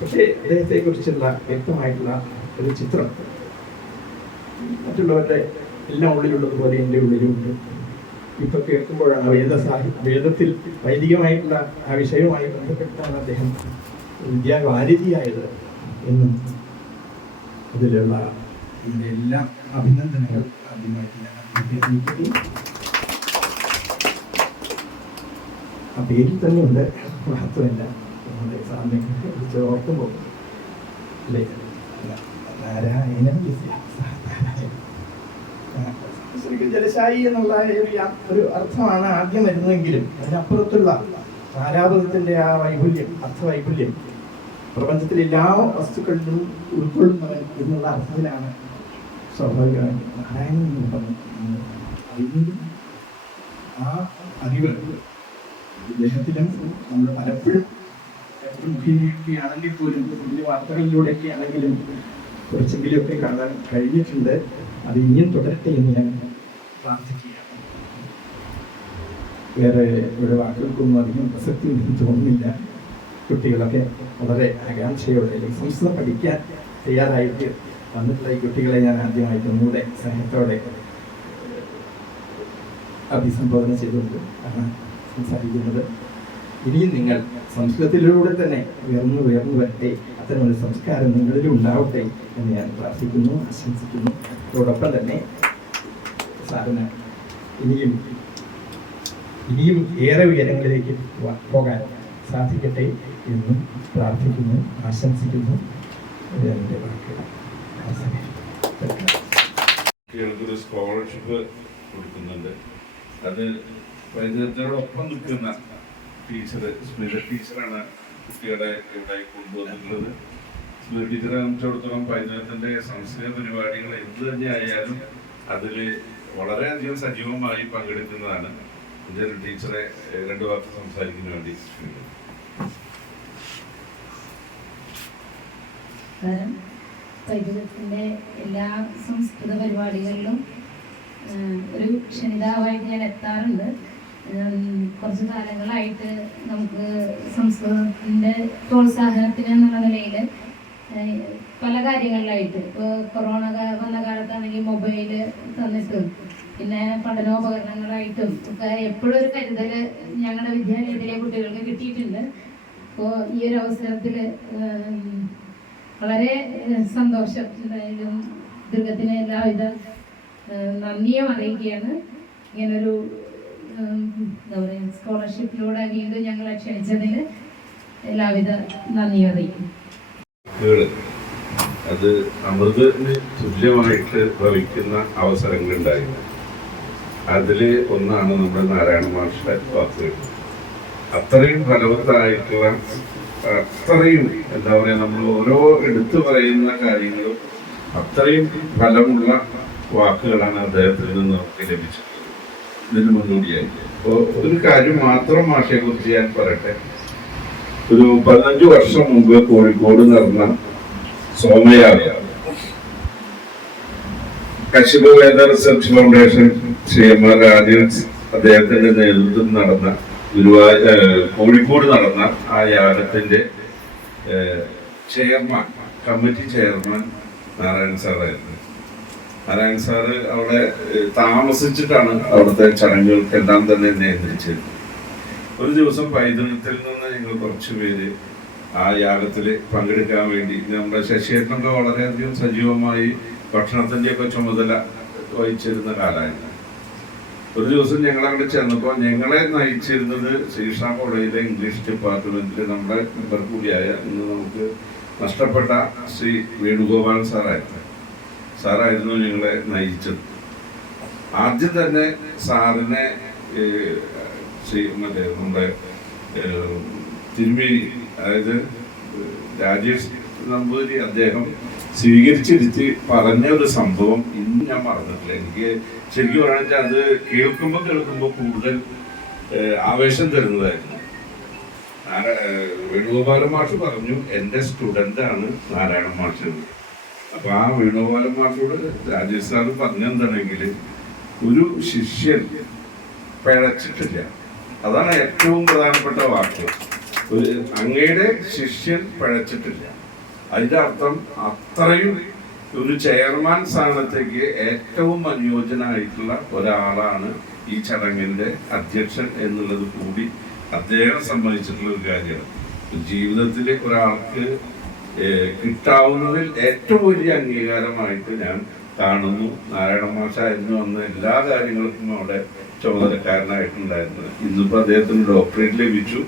പക്ഷേ അദ്ദേഹത്തെ കുറിച്ചുള്ള വ്യക്തമായിട്ടുള്ള ഒരു ചിത്രം മറ്റുള്ളവരുടെ എല്ലാം ഉള്ളിലുള്ളതുപോലെ എൻ്റെ ഉള്ളിലുണ്ട്. ഇപ്പൊ കേൾക്കുമ്പോഴാണ് വേദത്തിൽ വൈദികമായിട്ടുള്ള ആ വിഷയവുമായി ബന്ധപ്പെട്ടാണ് അദ്ദേഹം വിദ്യാവാരിധിയായത് എന്നും അതിലുള്ള ഇതിൻ്റെ എല്ലാ അഭിനന്ദനങ്ങൾ ആദ്യമായിട്ട് ഞാൻ ആ പേരിൽ തന്നെ ഉണ്ട്. മാത്രമല്ല നമ്മുടെ സാറിനെ കുറിച്ച് ഓർക്കുമ്പോൾ അല്ലേ, നാരായണ ജലശായി എന്നുള്ള ഒരു അർത്ഥമാണ് ആദ്യം വരുന്നതെങ്കിലും അതിനപ്പുറത്തുള്ള താരാപഥത്തിന്റെ ആ വൈപുല്യം, അർത്ഥവൈപുല്യം, പ്രപഞ്ചത്തിലെ എല്ലാ വസ്തുക്കളിലും ഉൾക്കൊള്ളുന്നവൻ എന്നുള്ള അർത്ഥത്തിലാണ് സ്വാഭാവികമായും നാരായണൻ എന്ന് പറഞ്ഞു അറിയുന്നതും. ആ അറിവ് ഇദ്ദേഹത്തിലും നമ്മൾ പലപ്പോഴും മുഖേനയൊക്കെയാണെങ്കിൽ പോലും വലിയ വാർത്തകളിലൂടെയൊക്കെ ആണെങ്കിലും കുറച്ചെങ്കിലുമൊക്കെ കാണാൻ കഴിഞ്ഞിട്ടുണ്ട്. അത് ഇനിയും തുടരട്ടെ എന്ന് ഞാൻ പ്രാർത്ഥിക്കുകയാണ്. വേറെ ഒരു വാക്കുകൾക്കൊന്നും അധികം പ്രസക്തി ഒന്നും തോന്നുന്നില്ല. കുട്ടികളൊക്കെ വളരെ ആകാംക്ഷയോടെ അല്ലെങ്കിൽ സംസ്കൃതം പഠിക്കാൻ തയ്യാറായിട്ട് വന്നിട്ടുള്ള ഈ കുട്ടികളെ ഞാൻ ആദ്യമായിട്ട് ഒന്നുകൂടെ സ്നേഹത്തോടെ അഭിസംബോധന ചെയ്തുകൊണ്ട് ആണ് സംസാരിക്കുന്നത്. ഇനിയും നിങ്ങൾ സംസ്കൃതത്തിലൂടെ തന്നെ ഉയർന്നു വരട്ടെ, അത്തരമൊരു സംസ്കാരം നിങ്ങളിലും ഉണ്ടാവട്ടെ എന്ന് ഞാൻ പ്രാർത്ഥിക്കുന്നു, ആശംസിക്കുന്നു. അതോടൊപ്പം തന്നെ സാറിന് ഇനിയും ഏറെ ഉയരങ്ങളിലേക്ക് പോകാൻ സാധിക്കട്ടെ എന്നും പ്രാർത്ഥിക്കുന്നു, ആശംസിക്കുന്നു. കുട്ടികൾക്കൊരു സ്കോളർഷിപ്പ് കൊടുക്കുന്നുണ്ട്. അത് വൈദ്യുതത്തിനോടൊപ്പം നിൽക്കുന്ന ടീച്ചർ സ്മിത ടീച്ചറാണ് കുട്ടികളെ ഇവിടെ കൊണ്ടുവന്നിട്ടുള്ളത്. സ്മിത ടീച്ചറെ സംബന്ധിച്ചിടത്തോളം വൈദ്യുതത്തിൻ്റെ സംസ്കൃത പരിപാടികൾ എന്ത് തന്നെ ആയാലും അതിൽ വളരെയധികം സജീവമായി പങ്കെടുക്കുന്നതാണ്. ഇതിൽ ടീച്ചറെ 2 വാക്ക് സംസാരിക്കുന്നതിന് വേണ്ടി വൈദ്യുതത്തിൻ്റെ എല്ലാ സംസ്കൃത പരിപാടികളിലും ഒരു ക്ഷണിതാവായിട്ട് ഞാൻ എത്താറുണ്ട്. കുറച്ച് കാലങ്ങളായിട്ട് നമുക്ക് സംസ്കൃതത്തിൻ്റെ പ്രോത്സാഹനത്തിന് എന്നുള്ള നിലയിൽ പല കാര്യങ്ങളിലായിട്ട് ഇപ്പോൾ കൊറോണ വന്ന കാലത്താണെങ്കിൽ മൊബൈൽ തന്നിട്ടും പിന്നെ പഠനോപകരണങ്ങളായിട്ടും ഒക്കെ എപ്പോഴും ഒരു കരുതൽ ഞങ്ങളുടെ വിദ്യാലയത്തിലെ കുട്ടികൾക്ക് കിട്ടിയിട്ടുണ്ട്. അപ്പോൾ ഈ ഒരു അവസരത്തിൽ വളരെ സന്തോഷം. എന്തായാലും ദുർഗത്തിന് എല്ലാവിധ നന്ദിയും അറിയിക്കുകയാണ്. ഇങ്ങനൊരു എന്താ പറയുക സ്കോളർഷിപ്പിലൂടെ വീണ്ടും ഞങ്ങളെ ക്ഷണിച്ചതിൽ എല്ലാവിധ നന്ദിയും അറിയിക്കുന്നു. അത് അമൃതന് തുല്യമായിട്ട് ഭവിക്കുന്ന അവസരങ്ങളുണ്ടായിരുന്നു. അതിൽ ഒന്നാണ് നമ്മുടെ നാരായണ മാഷ വാക്കുകൾ. അത്രയും ഫലവത്തായിട്ടുള്ള, അത്രയും എന്താ പറയുക, നമ്മൾ ഓരോ എടുത്തു പറയുന്ന കാര്യങ്ങളും അത്രയും ഫലമുള്ള വാക്കുകളാണ് അദ്ദേഹത്തിൽ നിന്ന് നമുക്ക് ലഭിച്ചിട്ടുള്ളത്. ഇതിന് മുന്നോടിയായി അപ്പോൾ ഒരു കാര്യം മാത്രം മാഷയെക്കുറിച്ച് ഞാൻ പറയട്ടെ. ഒരു 15 വർഷം മുമ്പ് കോഴിക്കോട് നടന്ന സോമയാഗം കശിപ വേദ റിസർച്ച് ഫൗണ്ടേഷൻ ശ്രീമാൻ രാജേഷ് അദ്ദേഹത്തിന്റെ നേതൃത്വത്തിൽ നടന്ന കോഴിക്കോട് നടന്ന ആ യാഗത്തിന്റെ ചെയർമാൻ, കമ്മിറ്റി ചെയർമാൻ നാരായണൻ സാറായിരുന്നു. നാരായണൻ സാറ് അവിടെ താമസിച്ചിട്ടാണ് അവിടുത്തെ ചടങ്ങുകൾക്കെല്ലാം തന്നെ നിയന്ത്രിച്ചത്. ഒരു ദിവസം പൈതൃകത്തിൽ നിന്ന് ഞങ്ങൾ കുറച്ച് പേര് ആ യാഗത്തിൽ പങ്കെടുക്കാൻ വേണ്ടി, നമ്മുടെ ശശിയേട്ടനൊക്കെ വളരെയധികം സജീവമായി ഭക്ഷണത്തിൻ്റെയൊക്കെ ചുമതല വഹിച്ചിരുന്ന കാലമായിരുന്നു. ഒരു ദിവസം ഞങ്ങൾ അവിടെ ചെന്നപ്പോൾ ഞങ്ങളെ നയിച്ചിരുന്നത് ശ്രീകൃഷ്ണ കോളേജിലെ ഇംഗ്ലീഷ് ഡിപ്പാർട്ട്മെന്റിൽ നമ്മുടെ മെമ്പർ കൂടിയായ ഇന്ന് നമുക്ക് നഷ്ടപ്പെട്ട ശ്രീ വേണുഗോപാൽ സാറായിരുന്നു ഞങ്ങളെ നയിച്ചത്. ആദ്യം തന്നെ സാറിനെ മറ്റേ നമ്മുടെ തിരുമേനി, അതായത് രാജേഷ് നമ്പൂതിരി, അദ്ദേഹം സ്വീകരിച്ചിരുത്തി പറഞ്ഞ ഒരു സംഭവം ഇന്ന് ഞാൻ മറന്നിട്ടില്ല. എനിക്ക് ശരിക്കും പറയുക അത് കേൾക്കുമ്പോൾ കൂടുതൽ ആവേശം തരുന്നതായിരുന്നു. വേണുഗോപാലൻ മാഷ് പറഞ്ഞു, എൻ്റെ സ്റ്റുഡൻ്റാണ് നാരായണ മാഷ്. അപ്പൊ ആ വേണുഗോപാലൻ മാഷോട് രാജേഷ് സാറ് പറഞ്ഞെന്താണെങ്കിൽ, ഒരു ശിഷ്യൻ പിഴച്ചിട്ടില്ല. അതാണ് ഏറ്റവും പ്രധാനപ്പെട്ട വാക്ക്. അങ്ങയുടെ ശിഷ്യൻ പിഴച്ചിട്ടില്ല. അതിന്റെ അർത്ഥം അത്രയും ഒരു ചെയർമാൻ സ്ഥാനത്തേക്ക് ഏറ്റവും അനുയോജ്യനായിട്ടുള്ള ഒരാളാണ് ഈ ചടങ്ങിന്റെ അധ്യക്ഷൻ എന്നുള്ളത് കൂടി അദ്ദേഹം സമ്മതിച്ചിട്ടുള്ള ഒരു കാര്യമാണ്. ജീവിതത്തിൽ ഒരാൾക്ക് കിട്ടാവുന്നതിൽ ഏറ്റവും വലിയ അംഗീകാരമായിട്ട് ഞാൻ കാണുന്നു. നാരായണ മാഷായിരുന്നു അന്ന് എല്ലാ കാര്യങ്ങൾക്കും അവിടെ ചുമതലക്കാരനായിട്ടുണ്ടായിരുന്നത്. ഇന്നിപ്പോൾ അദ്ദേഹത്തിന് ഡോക്ടറേറ്റ് ലഭിച്ചു.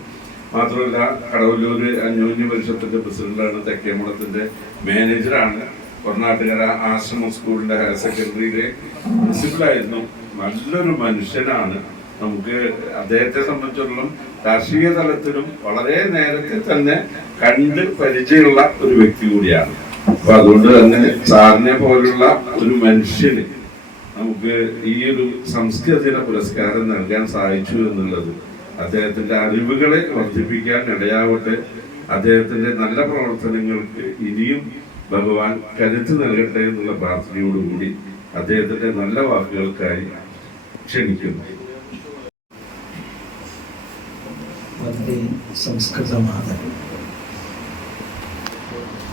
മാത്രമല്ല കടവല്ലൂർ അന്യോന്യ പരിഷത്തിന്റെ പ്രസിഡന്റാണ്, തെക്കേമുളത്തിന്റെ മാനേജറാണ്, കർണാടകര ആശ്രമ സ്കൂളിന്റെ ഹയർ സെക്കൻഡറിയിലെ പ്രിൻസിപ്പലായിരുന്നു. നല്ലൊരു മനുഷ്യനാണ്. നമുക്ക് അദ്ദേഹത്തെ സംബന്ധിച്ചിടത്തോളം രാഷ്ട്രീയ തലത്തിലും വളരെ നേരത്തെ തന്നെ കണ്ട് പരിചയമുള്ള ഒരു വ്യക്തി കൂടിയാണ്. അപ്പൊ അതുകൊണ്ട് തന്നെ സാറിനെ പോലുള്ള ഒരു മനുഷ്യന് നമുക്ക് ഈ ഒരു സംസ്കൃത പുരസ്കാരം നൽകാൻ സാധിച്ചു എന്നുള്ളത് അദ്ദേഹത്തിന്റെ അറിവുകളെ വർദ്ധിപ്പിക്കാൻ ഇടയാവട്ടെ. അദ്ദേഹത്തിന്റെ നല്ല പ്രവർത്തനങ്ങൾക്ക് ഇനിയും ഭഗവാൻ കരുത്ത് നൽകട്ടെ എന്നുള്ള പ്രാർത്ഥനയോടുകൂടി അദ്ദേഹത്തിന്റെ നല്ല വാക്കുകൾക്കായി ക്ഷണിക്കുന്നു. സംസ്കൃതമാണ്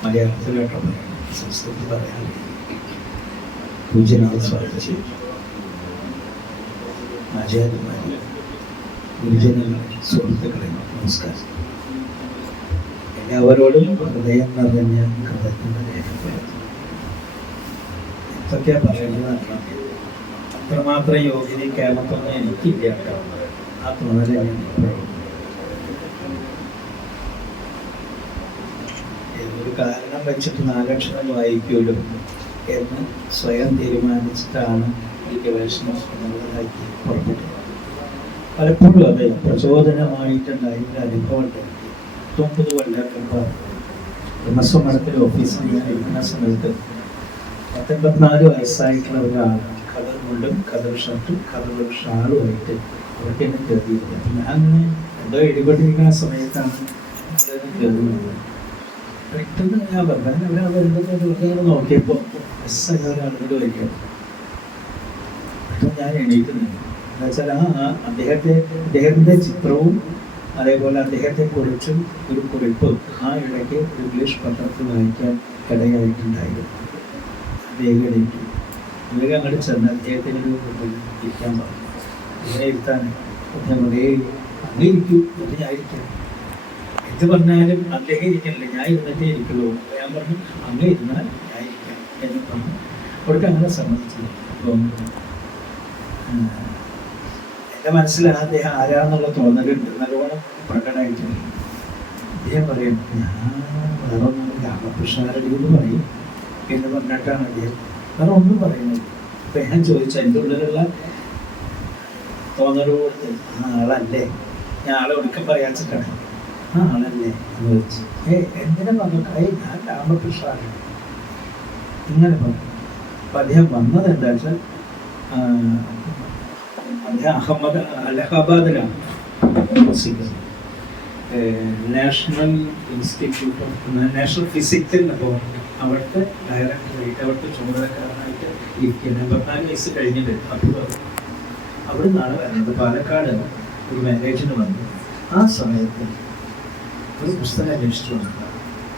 മലയാളത്തിലോട്ട് സംസ്കൃതം പറയാൻ പൂജ്യനാഥ് സ്വാഗതിച്ചു. ആചാര്യന്മാരെ, ഗുരുജനങ്ങളെ, സുഹൃത്തുക്കളെ, നമസ്കാരം. എല്ലാവരോടും ഹൃദയം നിറഞ്ഞ കൃതജ്ഞത രേഖപ്പെടുത്തുന്നു. എന്തൊക്കെയാ പറയേണ്ടതാണ്, അത്രമാത്രം യോഗ്യതയും കേരളത്തൊന്നും എനിക്കില്ല. ആ തോന്നല ഒരു കാരണം വെച്ചിട്ട് 4 അക്ഷരം വായിക്കുമല്ലോ എന്ന് സ്വയം തീരുമാനിച്ചിട്ടാണ് ഈ ഗവേഷണം എന്നുള്ളതാക്കി പുറപ്പെട്ടത്. പലപ്പോഴും അത് പ്രചോദനമായിട്ടുണ്ടായ ഒരു അനുഭവം ഉണ്ടായി. 9 കൊല്ലമൊക്കെ ബ്രഹ്മസ്വമഠത്തിൽ ഓഫീസിൽ ഞാൻ ഇരിക്കുന്ന സമയത്ത് 84 വയസ്സായിട്ടുള്ള ഒരാൾ കളർ മുണ്ടും കളർ ഷർട്ടും കളർ ഷാളുമായിട്ട് അവർക്ക് എന്നെ കയറിയില്ല. അപ്പം ഞാൻ എന്തോ ഇടിപെട്ടിരിക്കുന്ന സമയത്താണ് കയറുന്നത്. പെട്ടെന്ന് ഞാൻ പറഞ്ഞു അവരെന്തൊക്കെ നോക്കിയപ്പോൾ ബസ്സൊക്കെ ഒരാളുകൾ വരികയാണ്. പെട്ടെന്ന് ഞാൻ എണീറ്റുന്നു. എന്ന് വെച്ചാൽ അദ്ദേഹത്തിൻ്റെ ചിത്രവും അതേപോലെ അദ്ദേഹത്തെക്കുറിച്ചും ഒരു കുറിപ്പ് ആ ഇടയ്ക്ക് ഒരു ഇംഗ്ലീഷ് പത്രത്തിൽ വായിക്കാൻ ഇടയായിട്ടുണ്ടായിരുന്നു. വേഗം അങ്ങോട്ട് ചെന്ന് അദ്ദേഹത്തിനൊരു ഇരിക്കാൻ പറഞ്ഞു. ഇങ്ങനെ ഇരുത്താൻ അദ്ദേഹം അങ്ങനെ ഇരിക്കൂ, അത് ഞാൻ ഇരിക്കാം. എന്ത് പറഞ്ഞാലും അദ്ദേഹം ഇരിക്കണില്ല, ഞാൻ ഇരുന്നിട്ടേ ഇരിക്കുള്ളൂ. ഞാൻ പറഞ്ഞു അങ്ങനെ ഇരുന്നാൽ ഞാൻ ഇരിക്കാം എന്ന് പറഞ്ഞു. അവർക്ക് അങ്ങനെ സമ്മതിച്ചില്ല. അപ്പം എൻ്റെ മനസ്സിലാണ് അദ്ദേഹം ആരാന്നുള്ള തോന്നലുണ്ട്, നല്ലോണം പ്രകടമായിട്ടുണ്ട്. അദ്ദേഹം പറയും ഞാൻ വേറെ ഒന്നും രാമകൃഷ്ണാരടി എന്ന് പറയും എന്ന് പറഞ്ഞിട്ടാണ് അദ്ദേഹം വേറെ ഒന്നും പറയുന്നത്. അപ്പം ഞാൻ ചോദിച്ചു എൻ്റെ ഉള്ളിലുള്ള തോന്നലോട് ആ ആളല്ലേ, ഞാൻ ആളെ ഒടുക്കം പറയാച്ചിട്ടാണ് ആ ആളല്ലേ എന്ന് ചോദിച്ചു. എന്തിനാ പറഞ്ഞു? ഞാൻ രാമകൃഷ്ണാരടി ഇങ്ങനെ പറഞ്ഞു. അപ്പം അദ്ദേഹം വന്നത് എന്താ വെച്ചാൽ അലഹബാദിലാണ് നാഷണൽ ഇൻസ്റ്റിറ്റ്യൂട്ട് ഓഫ് നാഷണൽ ഫിസിക്സിൽ അപ്പോൾ അവിടുത്തെ ഡയറക്ടറായിട്ട് അവിടുത്തെ ചുമതലക്കാരനായിട്ട് ഇരിക്കുന്നത്. 84 വയസ്സ് കഴിഞ്ഞിട്ട്. അപ്പോൾ അവിടെ നിന്നാണ് വരുന്നത്. പാലക്കാട് ഒരു മാരേജിന് വന്നു. ആ സമയത്ത് ഒരു പുസ്തകം അന്വേഷിച്ചു വന്നത്.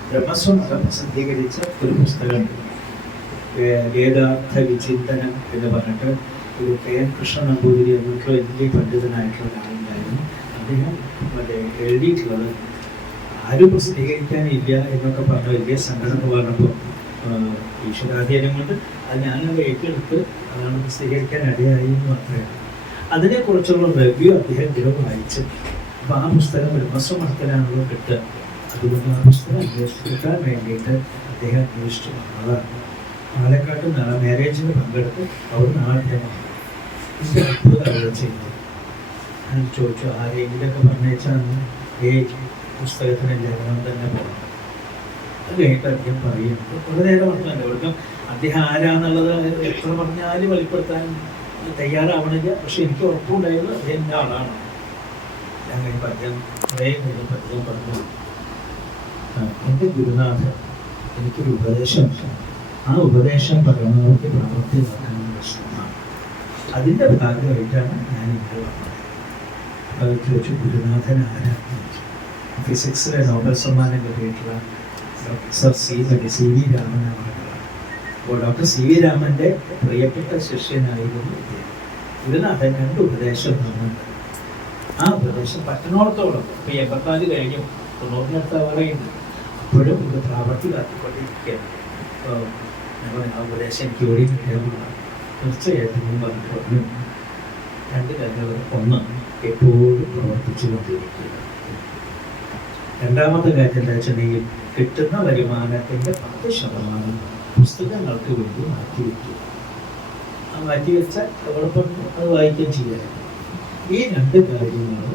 ബ്രഹ്മസ്വമഠം പ്രസിദ്ധീകരിച്ച ഒരു പുസ്തകമുണ്ട്, വേദാർത്ഥ വിചിന്തനം എന്ന് പറഞ്ഞിട്ട് ഒരു KN കൃഷ്ണ നമ്പൂതിരി എന്നൊക്കെ വലിയ പണ്ഡിതനായിട്ടുള്ള ഒരാളുണ്ടായിരുന്നു. അദ്ദേഹം എഴുതിയിട്ടുള്ളത് ആരും പ്രസിദ്ധീകരിക്കാനില്ല എന്നൊക്കെ പറഞ്ഞ വലിയ സങ്കടം പറഞ്ഞപ്പോൾ ഈശ്വരാധീനം കൊണ്ട് അത് ഞാനത് ഏറ്റെടുത്ത് അതാണ് പ്രസിദ്ധീകരിക്കാൻ ഇടയായി എന്ന് മാത്രമേ. അതിനെക്കുറിച്ചുള്ള റിവ്യൂ അദ്ദേഹം വായിച്ച് അപ്പോൾ ആ പുസ്തകം ബ്രഹ്മസ്വമഠത്തിലാണല്ലോ കിട്ടുക. അതുകൊണ്ട് ആ പുസ്തകം അന്വേഷിക്കാൻ വേണ്ടിയിട്ട് അദ്ദേഹം അന്വേഷിച്ചു വന്നതാണ്. പാലക്കാട്ട് മാരേജിന് പങ്കെടുത്ത് അവിടെ അദ്ദേഹം അവിടെ ചെയ്തു. ഞാൻ ചോദിച്ചു ആരെങ്കിലൊക്കെ പറഞ്ഞേച്ചാണ് പുസ്തകത്തിന് ലേഖനം തന്നെ പോകണം. അത് കഴിഞ്ഞിട്ട് അദ്ദേഹം പറയുന്നത് കുറേ നേരം പറഞ്ഞല്ലോ. അവിടുത്തെ അദ്ദേഹം ആരാന്നുള്ളത് എത്ര പറഞ്ഞാലും വെളിപ്പെടുത്താൻ തയ്യാറാവണില്ല. പക്ഷെ എനിക്ക് ഉറപ്പുണ്ടായത് അദ്ദേഹം എൻ്റെ ആളാണ്. ഞാൻ കഴിയുമ്പോൾ അദ്ദേഹം കുറേ കഴിഞ്ഞപ്പോൾ അദ്ദേഹം പറഞ്ഞു, എൻ്റെ ഗുരുനാഥൻ എനിക്കൊരു ഉപദേശം, ആ ഉപദേശം പറയുന്നവർക്ക് പ്രാവർത്തികമാക്കാനുള്ള ശ്രമമാണ്. അതിൻ്റെ ഭാഗമായിട്ടാണ് ഞാൻ ഇങ്ങനെ വന്നത്. അത് ചോദിച്ചു ഗുരുനാഥൻ ആരാണ്? ഫിസിക്സിലെ നോബൽ സമ്മാനം കിട്ടിയിട്ടുള്ള ഡോക്ടർ സി വി രാമൻ അവരുകളാണ്. അപ്പോൾ ഡോക്ടർ സി വി രാമൻ്റെ പ്രിയപ്പെട്ട ശിഷ്യനായിരുന്നു ഇദ്ദേഹം. ഗുരുനാഥൻ 2 ഉപദേശം തന്നുണ്ട്. ആ ഉപദേശം പറ്റണോടത്തോളം ഇപ്പോൾ 84 കഴിഞ്ഞു 90 പറയുന്നു. അപ്പോഴും ഇത് പ്രാവർത്തികമാക്കിക്കൊണ്ടിരിക്കുകയാണ്. അപ്പോൾ ഞങ്ങൾ ആ ഉപദേശം എനിക്ക് ഓടി കിട്ടിയതാണ്. തീർച്ചയായിട്ടും പറഞ്ഞു 2 കാര്യങ്ങൾ. ഒന്ന്, എപ്പോഴും പ്രവർത്തിച്ചു കൊണ്ടിരിക്കുക. രണ്ടാമത്തെ കാര്യം എന്താ വെച്ചിട്ടുണ്ടെങ്കിൽ കിട്ടുന്ന വരുമാനത്തിൻ്റെ 10% പുസ്തകങ്ങൾക്ക് വേണ്ടി മാറ്റിവെക്കുക. ആ മാറ്റിവെച്ചാൽ അതോടൊപ്പം അത് വായിക്കുകയും ചെയ്യാം. ഈ 2 കാര്യങ്ങൾ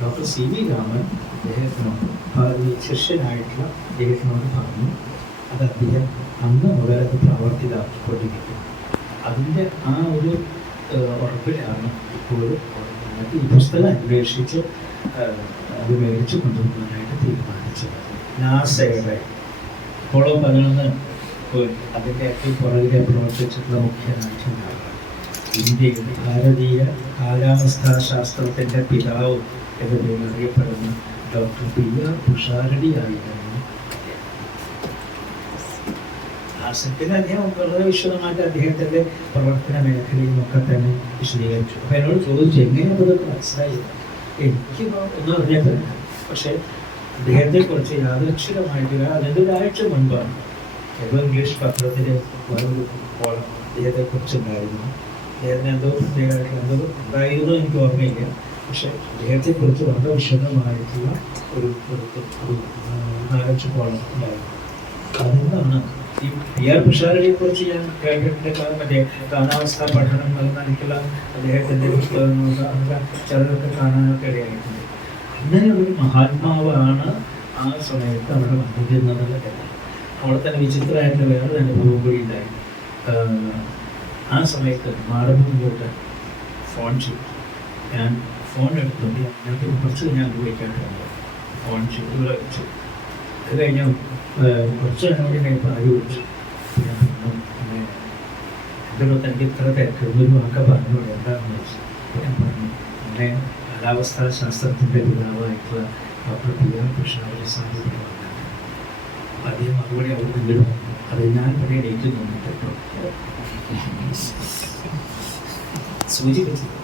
ഡോക്ടർ സി വി രാമൻ അദ്ദേഹത്തിനോട് ശിഷ്യനായിട്ടുള്ള അദ്ദേഹത്തിനോട് പറഞ്ഞു. അത് അദ്ദേഹം അന്ന് മുതലത് പ്രാവർത്തികമാക്കിക്കൊണ്ടിരിക്കും. അതിൻ്റെ ആ ഒരു ഉറപ്പിലാണ് ഇപ്പോഴും ഈ പുസ്തകം അന്വേഷിച്ച് അത് മേടിച്ചു കൊണ്ടുപോകാനായിട്ട് തീരുമാനിച്ചത്. നാസയുടെ അപ്പോളോ 11 അതിൻ്റെ പുറകിലെ പ്രവർത്തിച്ചിട്ടുള്ള മുഖ്യനായിട്ടുണ്ടാവുക. ഇന്ത്യയിൽ ഭാരതീയ കാലാവസ്ഥാ ശാസ്ത്രത്തിൻ്റെ പിതാവ് എന്ന് പേരിൽ അറിയപ്പെടുന്ന ഡോക്ടർ PR തുഷാരടി ആയിരുന്നു. ആസക്തിയിൽ അദ്ദേഹം വളരെ വിശദമായിട്ട് അദ്ദേഹത്തിൻ്റെ പ്രവർത്തന മേഖലയും ഒക്കെ തന്നെ വിശദീകരിച്ചു. അപ്പോൾ എന്നോട് ചോദിച്ചു എങ്ങനെയാണ് ഇതൊക്കെ മനസ്സിലായത്? എനിക്കിപ്പോൾ ഒന്നും അറിഞ്ഞിട്ടില്ല. പക്ഷേ അദ്ദേഹത്തെക്കുറിച്ച് യാദൃച്ഛികമായിട്ട് അതിൻ്റെ ഒരാഴ്ച മുൻപാണ് ഏതോ ഇംഗ്ലീഷ് പത്രത്തിൽ വേറൊരു കോളം അദ്ദേഹത്തെക്കുറിച്ചുണ്ടായിരുന്നു. അദ്ദേഹത്തിന് എന്തോ പ്രത്യേകമായിട്ടുള്ള എന്തോ ഉണ്ടായിരുന്നു എനിക്ക് ഓർമ്മയില്ല. പക്ഷേ അദ്ദേഹത്തെക്കുറിച്ച് വളരെ വിശദമായിട്ടുള്ള ഒരു 4-5 കോളം ഉണ്ടായിരുന്നു. അതുകൊണ്ടാണ് ഈ PR പിഷാരടിയെ കുറിച്ച് ഞാൻ കേട്ടിട്ടുണ്ട്. മറ്റേ കാലാവസ്ഥാ പഠനം നൽകിയുള്ള അദ്ദേഹത്തിൻ്റെ പുസ്തകങ്ങൾ ചിലരൊക്കെ കാണാനൊക്കെ ഇടയായിട്ടുണ്ട്. അങ്ങനെ ഒരു മഹാത്മാവാണ് ആ സമയത്ത് അവിടെ വന്നിരുന്നതെന്നുള്ള കാര്യം. അവിടെ തന്നെ വിചിത്രമായിട്ടുള്ള വേറൊരു അനുഭവം കൂടി ഉണ്ടായി. ആ സമയത്ത് മാടമ്പൂരിലോട്ട് ഫോൺ ചെയ്തു. ഞാൻ ഫോൺ എടുത്തുകൊണ്ട് ഞങ്ങൾക്ക് കുറച്ച് ഞാൻ ഉപയോഗിക്കാണ്ട് ഫോൺ ചെയ്ത് ഇവിടെ വെച്ചു. അത് കഴിഞ്ഞ് കുറച്ച് എന്നോട് കഴിഞ്ഞപ്പോൾ ആര് വിളിച്ചു. ഞാൻ പറഞ്ഞു എൻ്റെ അടുത്ത് എനിക്ക് ഇത്ര തിരക്ക് ഒരു വാക്ക പറഞ്ഞോളൂ എന്താണെന്ന് വെച്ചു. ഞാൻ പറഞ്ഞു അങ്ങനെ കാലാവസ്ഥാ ശാസ്ത്രത്തിൻ്റെ പിതാവായിട്ടുള്ള ഡോക്ടർ PR പിഷാരടി സാഹിബ് അദ്ദേഹം മറുപടി അവർ പിന്നീട് അത് ഞാൻ ഇവിടെ ഡേറ്റ് നോക്കിയിട്ടോ സൂചിപ്പിച്ചത്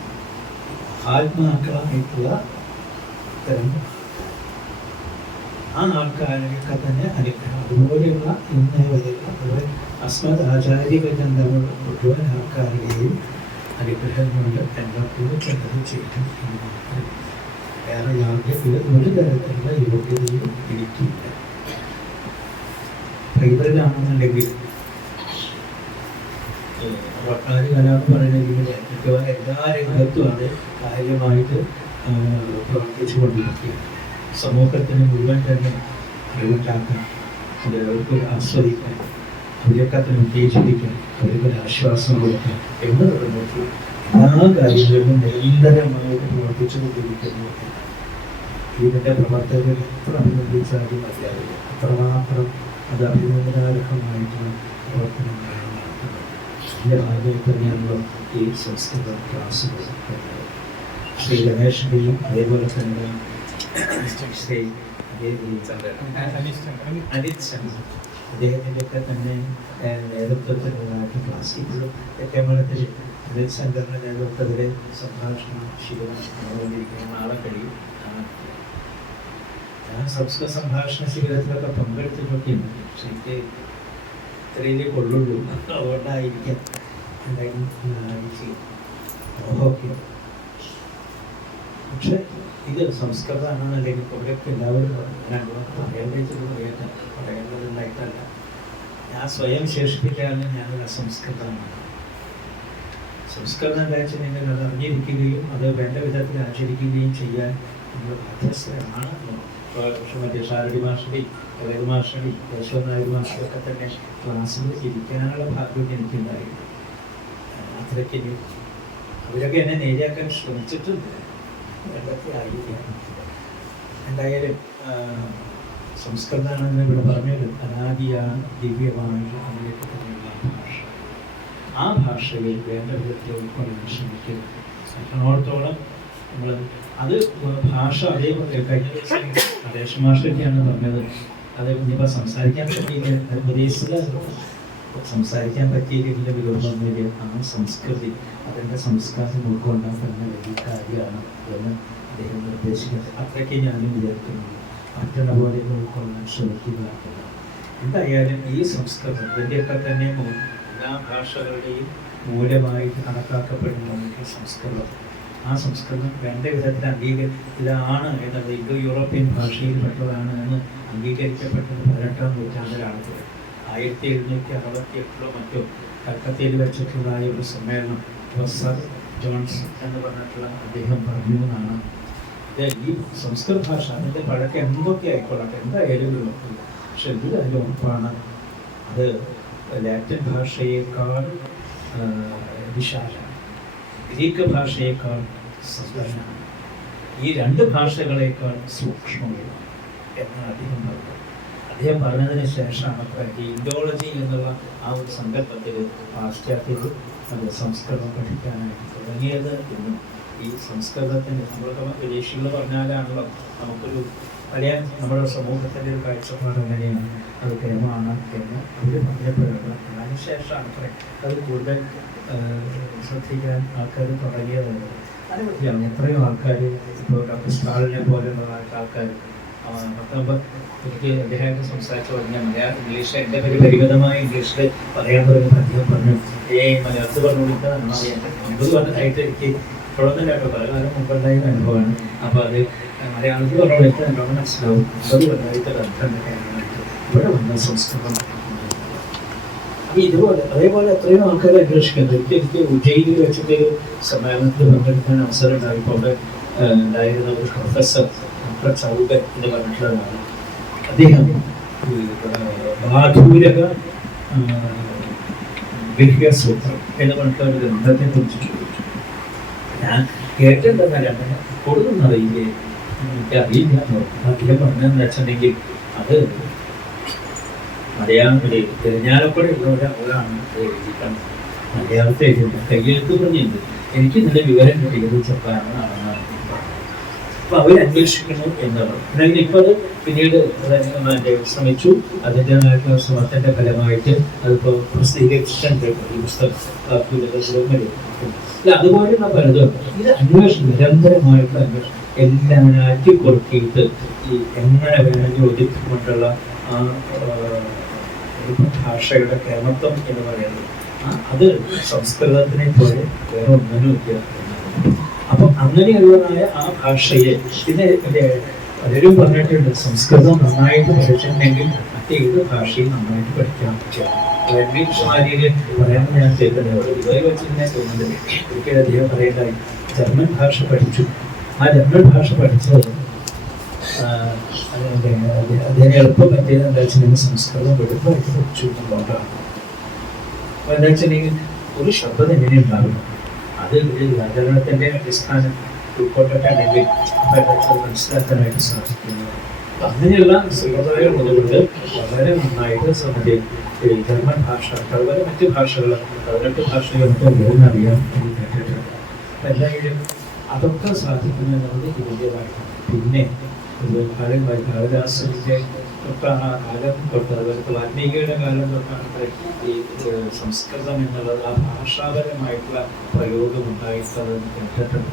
ആത്മാക്കളായിട്ടുള്ള തരം ആ ആൾക്കാരൊക്കെ തന്നെ അനുഗ്രഹം അതുപോലെയുള്ള ഇന്നേ വരെയുള്ള അതുപോലെ അസ്മത് ആചാര്യബന്ധങ്ങൾ മുഴുവൻ ആൾക്കാരുടെയും അനുഗ്രഹം കൊണ്ട് എല്ലാ പൂർണ്ണത് ചെയ്തു. വേറെ യാതൊരു ഒരു തരത്തിലുള്ള യോഗ്യതയും എനിക്കില്ല. പൈതൃകാണെന്നുണ്ടെങ്കിൽ വട്ടാരി കല എന്ന് പറയുന്ന രീതിയിൽ മിക്കവാറും എല്ലാ രംഗത്തും അത് കാര്യമായിട്ട് പ്രവർത്തിച്ചു കൊണ്ടിരിക്കുകയാണ്. സമൂഹത്തിന് മുഴുവൻ തന്നെ അറിവുണ്ടാക്കാൻ, അവർക്ക് ആസ്വദിക്കാൻ, അവരെയൊക്കെ തന്നെ ഉത്തേജിപ്പിക്കാൻ, അവർക്കൊരു ആശ്വാസം കൊടുക്കാൻ എന്നത് നോക്കി എല്ലാ കാര്യങ്ങളിലും നിരന്തരമായിട്ട് പ്രവർത്തിച്ചു കൊണ്ടിരിക്കുന്നു. ഇതിൻ്റെ പ്രവർത്തകർ എത്ര അഭിനന്ദിച്ചാലും മതിയാവില്ല. അത്രമാത്രം അത് അഭിനന്ദനാർഹമായിട്ടുള്ള പ്രവർത്തനങ്ങളാണ് നടത്തുന്നത്. എൻ്റെ ഭാഗത്ത് തന്നെയാണല്ലോ ഈ സംസ്കൃത ക്ലാസ്സുകൾ. ശ്രീ രമേഷിൻ്റെയും അതേപോലെ തന്നെ ശ്രീ അനിത് ചന്ദ്രൻ അദ്ദേഹത്തിൻ്റെയൊക്കെ തന്നെ നേതൃത്വത്തിലുള്ളതായിട്ട് ക്ലാസ് ഇപ്പോഴും തെക്കേമളത്തിൽ അനിത് ശങ്കറിൻ്റെ നേതൃത്വത്തിൽ സംഭാഷണ ശിബിരം നടന്നുകൊണ്ടിരിക്കുന്ന നാളെ കഴിയും. ഞാൻ സംസ്കൃത സംഭാഷണ ശിബിരത്തിലൊക്കെ പങ്കെടുത്തിട്ടൊക്കെയുണ്ട്. പക്ഷെ എനിക്ക് ഇത്രയേ കൊള്ളുള്ളൂ. അതുകൊണ്ടായിരിക്കാം ഓക്കെ. പക്ഷെ ഇത് സംസ്കൃതമാണെന്നല്ലെങ്കിൽ ഇവിടെയൊക്കെ എല്ലാവരും പറയുന്നതുണ്ടായിട്ടല്ല. ഞാൻ സ്വയം ശേഷിപ്പിക്കാതെ ഞാനൊരു അസംസ്കൃതമാണ്. സംസ്കൃതം എന്താ വെച്ചിട്ടുണ്ടെങ്കിൽ അത് അറിഞ്ഞിരിക്കുകയും അത് വേണ്ട വിധത്തിൽ ആചരിക്കുകയും ചെയ്യാൻ നമ്മൾ ബാധ്യസ്ഥരാണ്. പക്ഷെ മറ്റേ ഷാരടി മാഷടി, കവേദ് മാഷടി, യശോദ് നായർ മാഷൊക്കെ തന്നെ ക്ലാസ്സിൽ ഇരിക്കാനുള്ള ഭാഗ്യം എനിക്കുണ്ടായിരുന്നു. അത്രയ്ക്ക് അവരൊക്കെ എന്നെ നേരെയാക്കാൻ ശ്രമിച്ചിട്ടുണ്ട്. എന്തൊക്കെ ആയിരിക്കാം. എന്തായാലും സംസ്കൃതമാണെന്ന് ഇവിടെ പറഞ്ഞത് അനാദിയാണ്, ദിവ്യമാണ്, അതിലേക്ക് തന്നെയുള്ള ഭാഷ. ആ ഭാഷയിൽ വേണ്ട വിധത്തിൽ ഉൾക്കൊള്ളാൻ ശ്രമിക്കുന്നു. എത്രത്തോളം നമ്മൾ അത് ഭാഷ അതേപോലെ കഴിഞ്ഞ ദിവസം നടേശ മാഷൊക്കെയാണ് പറഞ്ഞത്. അത് ഇനിയിപ്പോൾ സംസാരിക്കാൻ പറ്റിയില്ല, അത് വിദേശിക സംസാരിക്കാൻ പറ്റിയില്ല വിരോധമൊന്നുമില്ല. ആ സംസ്കൃതി അതിൻ്റെ സംസ്കാരം ഉൾക്കൊണ്ടാൽ തന്നെ വലിയ കാര്യമാണ് എന്ന് അദ്ദേഹം നിർദ്ദേശിക്കുന്നത്. അത്രയ്ക്ക് ഞാനും വിചാരിക്കുന്നു. മറ്റുള്ള പോലെ ഉൾക്കൊള്ളാൻ ശ്രമിക്കുക. എന്തായാലും ഈ സംസ്കൃതം ഇതിൻ്റെയൊക്കെ തന്നെ എല്ലാ ഭാഷകളുടെയും മൂലമായിട്ട് കണക്കാക്കപ്പെടുന്ന സംസ്കൃതം. ആ സംസ്കൃതം വേണ്ട വിധത്തിൽ ഇതാണ് എന്നത് ഇന്തോ യൂറോപ്യൻ ഭാഷയിൽ പെട്ടതാണ് എന്ന് അംഗീകരിക്കപ്പെട്ടത് 18ാം നൂറ്റാണ്ടിലാണ്. 1768 മറ്റോ കൽക്കത്തയിൽ വെച്ചിട്ടുള്ള ഒരു സമ്മേളനം പ്രൊഫസർ ജോൺസൺ എന്ന് പറഞ്ഞിട്ടുള്ള അദ്ദേഹം പറഞ്ഞു എന്നാണ്. ഈ സംസ്കൃത ഭാഷ അതിൻ്റെ പഴക്കം എന്തൊക്കെ ആയിക്കൊള്ളട്ടെ, എന്തായാലും ഉറപ്പില്ല. പക്ഷെ ഇതിൽ അതിൽ ഉറപ്പാണ് അത് ലാറ്റിൻ ഭാഷയേക്കാൾ വിശാലമാണ്, ഗ്രീക്ക് ഭാഷയേക്കാൾ സമ്പന്നമാണ്, ഈ രണ്ട് ഭാഷകളേക്കാൾ സൂക്ഷ്മമാണ് എന്നാണ് അദ്ദേഹം പറഞ്ഞത്. അദ്ദേഹം പറഞ്ഞതിന് ശേഷമാണ് ഈ ഇൻഡോളജി എന്നുള്ള ആ ഒരു സങ്കല്പത്തിൽ പാശ്ചാത്യർ അത് സംസ്കൃതം പഠിക്കാനായിട്ട് തുടങ്ങിയത്. എന്നും ഈ സംസ്കൃതത്തിന് നമ്മളൊക്കെ വിദേശികൾ പറഞ്ഞാലാണല്ലോ നമുക്കൊരു അറിയാൻ നമ്മുടെ സമൂഹത്തിൻ്റെ ഒരു കാഴ്ചപ്പാട് എങ്ങനെയാണ്, അത് കേരളമാണ് എന്ന് അവർ പറഞ്ഞപ്പോഴുള്ള അതിനുശേഷമാണ് അത് കൂടുതൽ ശ്രദ്ധിക്കാൻ ആൾക്കാർ തുടങ്ങിയതാണ്. അതിനെപ്പറ്റിയാണ് എത്രയോ ആൾക്കാർ ഇപ്പോൾ ഡോക്ടർ സ്റ്റാളിനെ പോലെയുള്ള ആൾക്കാർ എനിക്ക് അദ്ദേഹമായിട്ട് സംസാരിച്ച് പറഞ്ഞാൽ മലയാളം ഇംഗ്ലീഷ് എൻ്റെ പരിമിതമായ ഇംഗ്ലീഷിൽ പറയാൻ പറയുമ്പോൾ അദ്ദേഹം പറഞ്ഞു മലയാളത്തിൽ പറഞ്ഞു കൊടുക്കാൻ എൺപത് കൊല്ലമായിട്ട് എനിക്ക് ഇപ്പോഴൊന്നും കേട്ടോ പല കാലം മുമ്പുണ്ടായ അനുഭവമാണ്. അപ്പോൾ അത് മലയാളത്തിൽ പറഞ്ഞു കൊടുത്താൽ നല്ലോണം മനസ്സിലാവും. 50 കൊല്ലമായിട്ട് അർത്ഥം കാര്യമായിട്ട് ഇവിടെ വന്ന സംസ്കൃതം. അപ്പൊ ഇതുപോലെ അതേപോലെ എത്രയോ ആൾക്കാരെ അന്വേഷിക്കുന്നത്. എനിക്ക് ഉജ്ജയിനിൽ വെച്ചിട്ട് സമ്മേളനത്തിൽ പങ്കെടുക്കാൻ അവസരം ഉണ്ടായപ്പോൾ അവിടെ ഉണ്ടായിരുന്ന ഒരു പ്രൊഫസർ ഡോക്ടർ ചൗബൻ എന്ന് പറഞ്ഞിട്ടുള്ള ഒരാളാണ്. അദ്ദേഹം മാധൂരക ഗൃഹ്യസൂത്രം എന്ന് പറഞ്ഞിട്ടുള്ള ഒരു ഗ്രന്ഥത്തെ കുറിച്ച് ചോദിച്ചു. ഞാൻ കേട്ടിട്ടുണ്ടെന്നല്ല, കൊടുക്കുന്ന അറിയില്ലേ, എനിക്കറിയില്ല. അദ്ദേഹം പറഞ്ഞതെന്ന് വെച്ചിട്ടുണ്ടെങ്കിൽ അത് മലയാളത്തിൽ തിരഞ്ഞാലപ്പുഴ ഒരാളാണ് എഴുതിയിട്ടാണ് മലയാളത്തെ എഴുതുന്നത്. കയ്യെഴുത്ത് പറഞ്ഞിട്ടുണ്ട്. എനിക്ക് നല്ല വിവരം കിട്ടിയത് ചെറുതാണെന്നാണ്. അപ്പൊ അവർ അന്വേഷിക്കണം എന്നുള്ളത്. അല്ലെങ്കിൽ ഇപ്പൊ അത് പിന്നീട് ശ്രമിച്ചു. അതിൻ്റെതായിട്ടുള്ള ശ്രമത്തിന്റെ ഫലമായിട്ട് അതിപ്പോ പ്രസിദ്ധീകരിച്ചിട്ടുണ്ട് ഈ പുസ്തകം. അതുപോലെയുള്ള പലതും ഇത് അന്വേഷണം, നിരന്തരമായിട്ടുള്ള അന്വേഷണം എല്ലാം ആറ്റിക്കൊടുക്കിയിട്ട് ഈ എങ്ങനെ വേണമെങ്കിൽ ഒതുക്കിക്കൊണ്ടുള്ള ആ ഭാഷയുടെ കേരളത്വം എന്ന് പറയുന്നത് അത് സംസ്കൃതത്തിനെ പോലെ വേറെ ഒന്നിനും ഇല്ല. അപ്പൊ അങ്ങനെയുള്ളതായ ആ ഭാഷയെ പിന്നെ പലരും പറഞ്ഞിട്ടുണ്ട്, സംസ്കൃതം നന്നായിട്ട് പഠിച്ചിട്ടുണ്ടെങ്കിൽ മറ്റേത് ഭാഷയും നന്നായിട്ട് പഠിക്കാൻ പറ്റുക. കൃഷ്ണമാരിയിൽ പറയാൻ ഞാൻ കേൾക്കുന്നത് ഇതുവരെ വെച്ചിങ്ങനെ തോന്നുന്നത്. ഒരിക്കലും അദ്ദേഹം പറയേണ്ടായി, ജർമ്മൻ ഭാഷ പഠിച്ചു. ആ ജർമ്മൻ ഭാഷ പഠിച്ചത് അതിനെ എളുപ്പം പറ്റിയത് എന്താ വെച്ചിട്ടുണ്ടെങ്കിൽ സംസ്കൃതം എളുപ്പമായിട്ട് പഠിച്ചു എന്നുള്ളതാണ്. അപ്പൊ എന്താ വെച്ചിട്ടുണ്ടെങ്കിൽ ഒരു ശബ്ദം എങ്ങനെ ഉണ്ടാവില്ല, അത് വ്യാകരണത്തിന്റെ അടിസ്ഥാനം ഉൾക്കൊണ്ടിട്ടുണ്ടെങ്കിൽ അപ്പൊ മനസ്സിലാക്കാനായിട്ട് സാധിക്കുന്നു. അപ്പൊ അങ്ങനെയുള്ള സമ്പ്രദായമുള്ളതുകൊണ്ട് വളരെ നന്നായിട്ട് ജർമ്മൻ ഭാഷ അതുപോലെ മറ്റു ഭാഷകൾ 18 ഭാഷകളൊക്കെ അറിയാൻ കേട്ടിട്ടുണ്ട്. എന്തായാലും അതൊക്കെ സാധിക്കുന്നതിനോട് ഇതിൻ്റെതായിട്ട് പിന്നെ കാളിദാസന്റെ തൊട്ട് ആ കാലം തൊട്ട് അതുപോലെ വാൽമീകിയുടെ കാലം തൊട്ടാണ് ഈ സംസ്കൃതം എന്നുള്ളത് ആ ഭാഷാപരമായിട്ടുള്ള പ്രയോഗം ഉണ്ടായിട്ടുള്ളതെന്ന് കേട്ടിട്ടുണ്ട്.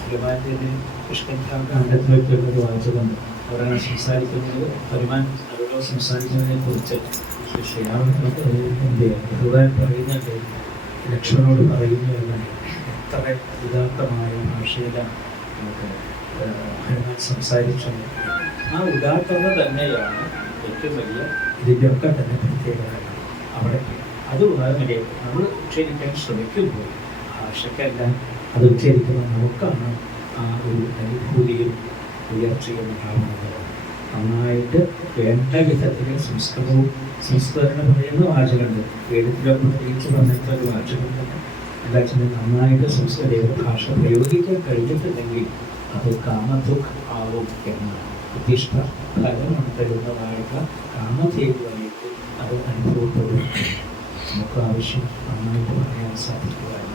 ഹനുമാന്റെ കൃഷ്ണകാണ്ഡത്തിൽ വെച്ചുള്ളത് വായിച്ചതുണ്ട്. അവരാണ് സംസാരിക്കുന്നത്, ഹനുമാൻ അവരോട് സംസാരിക്കുന്നതിനെ കുറിച്ച് ശ്രീരാമന്റെ പറയുന്നുണ്ട്, ലക്ഷ്മണോട് പറയുന്നു എന്നാണ്. എത്ര ഉദാത്തമായ ഭാഷയിലാണ് ഹനുമാൻ സംസാരിച്ചത്. ആ ഉദാത്തത തന്നെയാണ് ഏറ്റവും വലിയ ഇതിൻ്റെയൊക്കെ തന്നെ പ്രത്യേകത. അവിടെ അത് വളരെ നമ്മൾ ഉച്ചരിക്കാൻ ശ്രമിക്കുമ്പോൾ ഭാഷയ്ക്കല്ല, അത് ഉച്ചരിക്കുന്ന നമുക്കാണ് ആ ഒരു അനുഭൂതിയും ഉയർച്ചയും ഉണ്ടാവുന്നത്. നന്നായിട്ട് വേണ്ട വിധത്തിൽ സംസ്കൃതവും സംസ്കൃതം പറയുന്ന വാചകമുണ്ട്. വേദത്തിലൊക്കെ പ്രത്യേകിച്ച് പറഞ്ഞിട്ട് ഒരു വാചകം തന്നെ എന്താ വെച്ചാൽ നന്നായിട്ട് സംസ്കൃത ഭാഷ പ്രയോഗിക്കാൻ കഴിഞ്ഞിട്ടുണ്ടെങ്കിൽ അത് കാമദുഃഖ ആവും എന്നാണ്. ഉദ്ദിഷ്ട ഫലമാണ് തരുന്നതായിട്ട് കാമധേയമായിട്ട് അത് അനുഭവപ്പെടും. നമുക്ക് ആവശ്യം നന്നായിട്ട് പറയാൻ സാധിക്കുകയാണ്.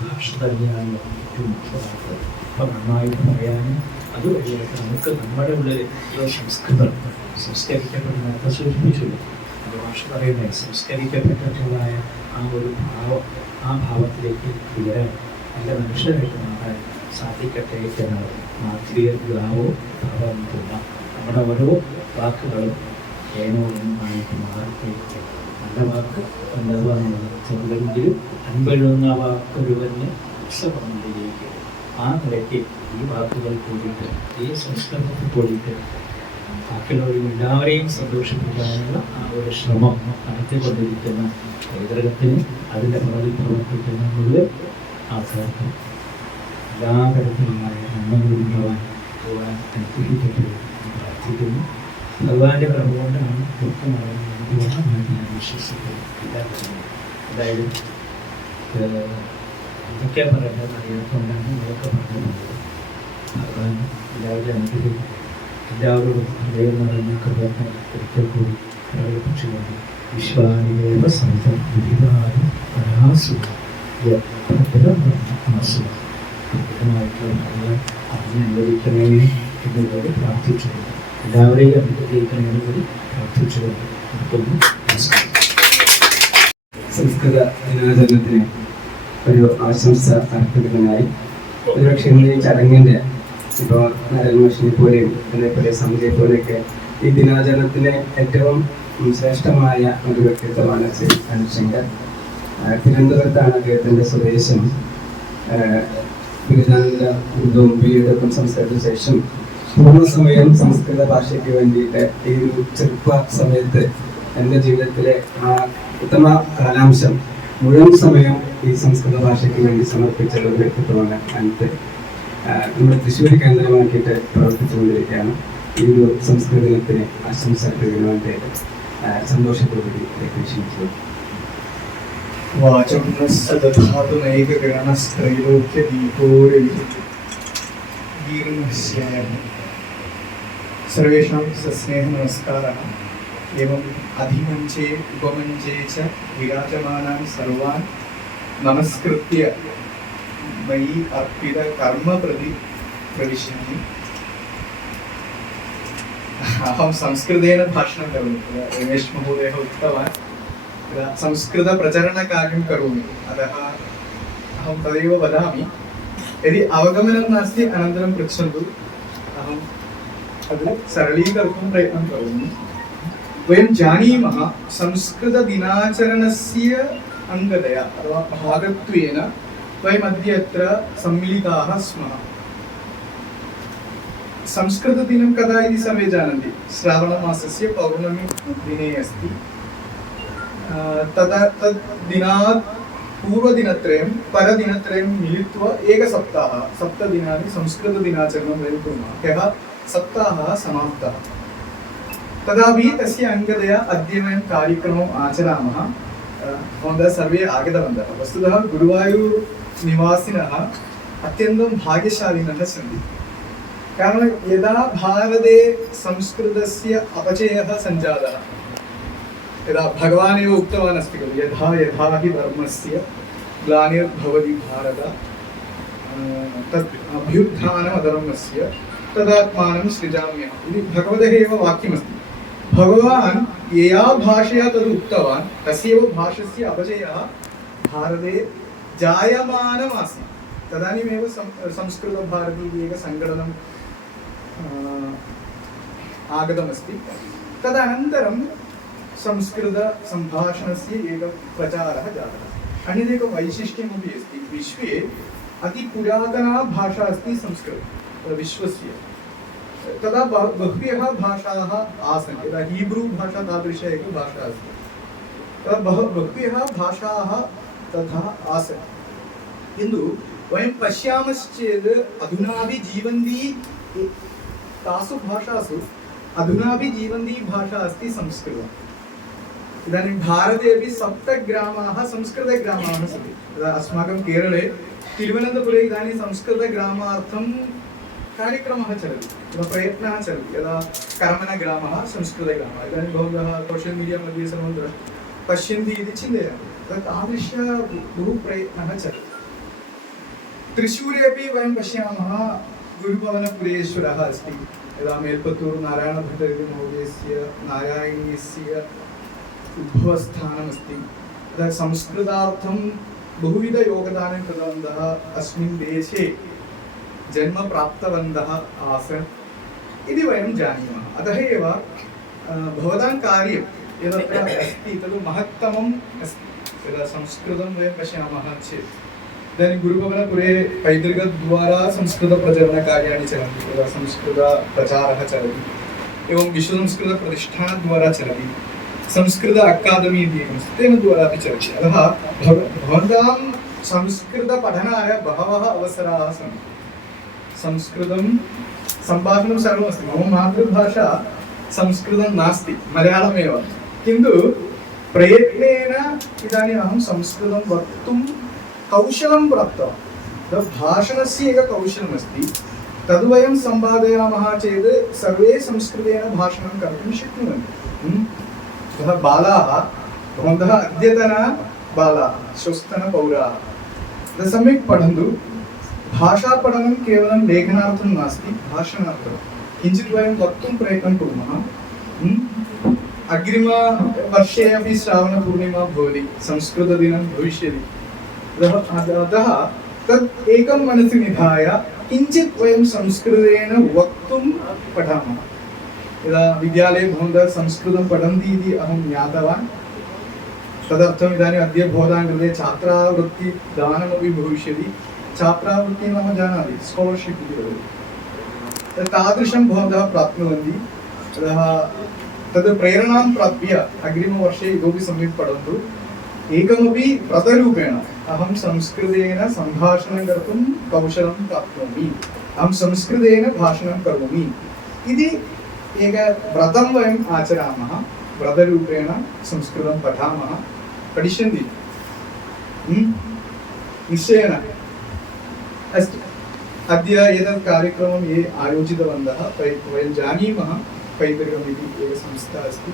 ഭാഷ തന്നെയാണ് ഏറ്റവും മുഖ്യമായിട്ട്. അപ്പം നന്നായിട്ട് പറയാനും അതുവഴിയായിട്ട് നമുക്ക് നമ്മുടെ ഉള്ളിൽ സംസ്കൃതം സംസ്കരിക്കപ്പെടുന്നതൊക്കെ സൂചിപ്പിച്ചു. അത് ഭാഷ പറയുന്നത് സംസ്കരിക്കപ്പെട്ടിട്ടുള്ളതായ ആ ഒരു ഭാവം, ആ ഭാവത്തിലേക്ക് ഉയരാൻ നല്ല മനുഷ്യരായിട്ട് മാറാൻ സാധിക്കട്ടെ എന്നാണ്. മാതൃക ഗ്രാവോ ഭാവം തോന്നാം. നമ്മുടെ ഓരോ വാക്കുകളും ഏനോ ആയിട്ട് മാറിക്കഴിഞ്ഞ് നല്ല വാക്ക് നല്ലതാണെന്നത് ചെറുതെങ്കിലും അൻപെഴുതുന്ന വാക്കൊരുവന് ഉത്സവങ്ങളിലേക്ക് ആ നിലയ്ക്ക് ഈ വാക്കുകൾ കൂടിയിട്ട് ഈ സംസ്കൃതത്തിൽ കൂടിയിട്ട് ബാക്കിയുള്ളവർ എല്ലാവരെയും സന്തോഷിപ്പിക്കാനുള്ള ആ ഒരു ശ്രമം നടത്തിക്കൊണ്ടിരിക്കുന്ന പൈതൃകത്തിന് അതിൻ്റെ പുറകിൽ പ്രവർത്തിക്കുന്ന മുഴുവൻ ആൾക്കാർക്കും എല്ലാ തരത്തിലുമായ നന്മകളുണ്ടാവാൻ പോകാൻ അനുഗ്രഹിക്കട്ടെ പ്രാർത്ഥിക്കുന്നു. ഭഗവാന്റെ കൃപ കൊണ്ടാണ് കൃത്യമാണെന്ന് ഞാൻ വിശ്വസിക്കുന്നു. അതായത് എന്തൊക്കെയാണ് പറയുന്നത് അറിയാത്തതുകൊണ്ടാണ് ഇതൊക്കെ പറഞ്ഞത്. ഭഗവാൻ എല്ലാവരും അനുഗ്രഹിക്കും. എല്ലാവരോടും ദൈവം നിറഞ്ഞ കൃപ ഒരിക്കൽ കൂടി പ്രകടിപ്പിച്ചുകൊണ്ട് വിശ്വാനിദേവ സന്തം വിധിവാനും അറിഞ്ഞ് അനുവദിക്കണേ എന്നുകൂടി പ്രാർത്ഥിച്ചുകൊണ്ട് എല്ലാവരെയും അനുഗ്രഹിക്കണമെന്ന് കൂടി പ്രാർത്ഥിച്ചുകൊണ്ട് നമുക്കൊന്ന് നമസ്കാരം. സംസ്കൃത ദിനാചരണത്തിന് ഒരു ആശംസ അർപ്പിക്കുന്നതിനായി ഒരുപക്ഷെ ഈ ചടങ്ങിൻ്റെ ഇപ്പോൾ നാരായണ പോലെയും അതേപോലെ സമിതിയെ പോലെയൊക്കെ ഈ ദിനാചരണത്തിന് ഏറ്റവും ശ്രേഷ്ഠമായ ഒരു വ്യക്തിത്വമാണ് ശ്രീ അനുശങ്കർ. തിരുവനന്തപുരത്താണ് അദ്ദേഹത്തിൻ്റെ സ്വദേശം. ബിരുദാനന്തര ബിരുദവും BEd സംസ്കരിച്ച ശേഷം പൂർണ്ണസമയം സംസ്കൃത ഭാഷയ്ക്ക് വേണ്ടിയിട്ട് ഈ ഒരു ചെറുപ്പ സമയത്ത് എൻ്റെ ജീവിതത്തിലെ ആ ഉത്തമ കാലാംശം മുഴുവൻ സമയം ഈ സംസ്കൃത ഭാഷയ്ക്ക് വേണ്ടി സമർപ്പിച്ച ഒരു വ്യക്തിത്വമാണ് അനത്ത്. നമ്മുടെ തൃശ്ശൂർ കേന്ദ്രമാക്കിയിട്ട് പ്രവർത്തിച്ചുകൊണ്ടിരിക്കുകയാണ്. ഈ ഒരു സംസ്കൃത ദിനത്തിന് ആശംസ അറിയിക്കുവാനായിട്ട് സന്തോഷത്തോടുകൂടി ക്ഷണിച്ചു. വാചം सर्वेषां सस्नेह नमस्कारः। एवम् अधिमञ्चे उपमञ्चे च विराजमानान् सर्वान् नमस्कृत्य मयि अर्पितकर्म प्रति प्रविशामि। अहं संस्कृतेन भाषणं करोमि। रमेश महोदयः उक्तवान् संस्कृतप्रचरणकार्यं करोमि, अतः अहं तदेव वदामि। यदि अवगमनं नास्ति अनन्तरं पृच्छन्तु, अहं तद् सरलीकर्तुं प्रयत्नं करोमि। वयं जानीमः संस्कृतदिनाचरणस्य अङ्गतया अथवा भागत्वेन वयमद्य अत्र सम्मिलिताः स्मः। संस्कृतदिनं कदा इति सर्वे जानन्ति। श्रावणमासस्य पौर्णमी दिने अस्ति। तद् दिनात् पूर्वदिनत्रयं परदिनत्रयं मिलित्वा एकसप्ताहः 7 दिनानि संस्कृतदिनाचरणं वयं कुर्मः। ह्यः सप्ताहः समाप्तः। तदापि तस्य अङ्गतया अद्य वयं कार्यक्रमम् आचरामः। भवन्तः सर्वे आगतवन्तः। वस्तुतः गुरुवायूर् निवासिनः अत्यन्तं भाग्यशालिनः सन्ति। कारणं यदा भारते संस्कृतस्य अपचयः सञ्जातः, यदा भगवान् एव उक्तवान् अस्ति खलु, यथा यथा हि धर्मस्य ग्लानिर्भवति भारत तत् अभ्युत्थानमधर्मस्य तदात्मानं सृजाम्यहम् इति भगवतः एव वाक्यमस्ति। भगवान् यया भाषया तद् उक्तवान् तस्यैव भाषस्य अपचयः भारते जायमानमासीत्। तदानीमेव संस्कृतभारती इति एकं सङ्घटनं आगतमस्ति। तदनन्तरं संस्कृतसम्भाषणस्य एकः प्रचारः जातः। अन्यदेकं वैशिष्ट्यमपि अस्ति। विश्वे अतिपुरातना भाषा अस्ति संस्कृतं विश्वस्य। तदा बह्व्यः भाषाः आसन्। यदा हीब्रू भाषा तादृश एका भाषा अस्ति। तदा बह्व्यः भाषाः तथा आसन्। किन्तु वयं पश्यामश्चेत् अधुनापि जीवन्ती तासु भाषासु अधुनापि जीवन्ती भाषा अस्ति संस्कृतम्। इदानीं भारते अपि 7 ग्रामाः संस्कृतग्रामाः सन्ति। यदा अस्माकं केरळे तिरुवनन्तपुरे इदानीं संस्कृतग्रामार्थं कार्यक्रमः चलति, प्रयत्नः चलति। यदा करमनग्रामः संस्कृतग्रामः, इदानीं भवन्तः सोशल् मीडिया मध्ये सर्वं पश्यन्ति इति चिन्तयामि। तादृश बहु प्रयत्नः चलति। त्रिशूरे अपि वयं पश्यामः गुरुभवनपुरेश्वरः अस्ति। यदा मेल्पत्तूरु नारायणभट्टमहोदयस्य नारायणीयस्य उद्भवस्थानमस्ति। तदा संस्कृतार्थं बहुविधयोगदानं कृतवन्तः अस्मिन् देशे जन्म प्राप्तवन्तः आसन् इति वयं जानीमः। अतः एव भवतां कार्यं यदत्र अस्ति तद् महत्तमम् अस्ति। यदा संस्कृतं वयं पश्यामः चेत् इदानीं गुरुभवनपुरे पैतृकद्वारा संस्कृतप्रचरणकार्याणि चलन्ति। यदा संस्कृतप्रचारः चलति, एवं विश्वसंस्कृतप्रतिष्ठानद्वारा चलति। संस्कृत अकादमी इति एकमस्ति, तेन द्वारा अपि चलति। अतः भवतां संस्कृतपठनाय बहवः अवसराः सन्ति। संस्कृतं सम्भाषणं सर्वमस्ति। मम मातृभाषा संस्कृतं नास्ति, मलयाळमेव। किन्तु प्रयत्नेन इदानीम् अहं संस्कृतं वक्तुं कौशलं प्राप्तवान्। भाषणस्य एकं कौशलमस्ति। तद् वयं सम्पादयामः चेत् सर्वे संस्कृतेन भाषणं कर्तुं शक्नुवन्ति। अतः बालाः, भवन्तः अद्यतन बालाः, श्वस्तनपौराः, सम्यक् पठन्तु। भाषापठनं केवलं लेखनार्थं नास्ति, भाषणार्थं किञ्चित् वयं वक्तुं प्रयत्नं कुर्मः। अग्रिमवर्षे अपि श्रावणपूर्णिमा भवति, संस्कृतदिनं भविष्यति। अतः तत् एकं मनसि निधाय किञ्चित् वयं संस्कृतेन वक्तुं पठामः। यदा विद्यालये भवन्तः संस्कृतं पठन्ति इति अहं ज्ञातवान्। तदर्थम् इदानीम् अद्य भवतां कृते छात्रावृत्तिदानमपि भविष्यति। छात्रावृत्तिः नाम जानाति, स्कालर्शिप् इति वदति। तादृशं भवन्तः प्राप्नुवन्ति। अतः तद् प्रेरणां प्राप्य अग्रिमवर्षे इतोपि सम्यक् पठन्तु। एकमपि व्रतरूपेण अहं संस्कृतेन सम्भाषणं कर्तुं कौशलं प्राप्नोमि, अहं संस्कृतेन भाषणं करोमि इति व्रतं वयम् आचरामः। व्रतरूपेण संस्कृतं पठामः, पठिष्यन्ति निश्चयेन। अस्तु, अद्य एतत् कार्यक्रमं ये आयोजितवन्तः वयं जानीमः, पैतृकम् इति एका संस्था अस्ति,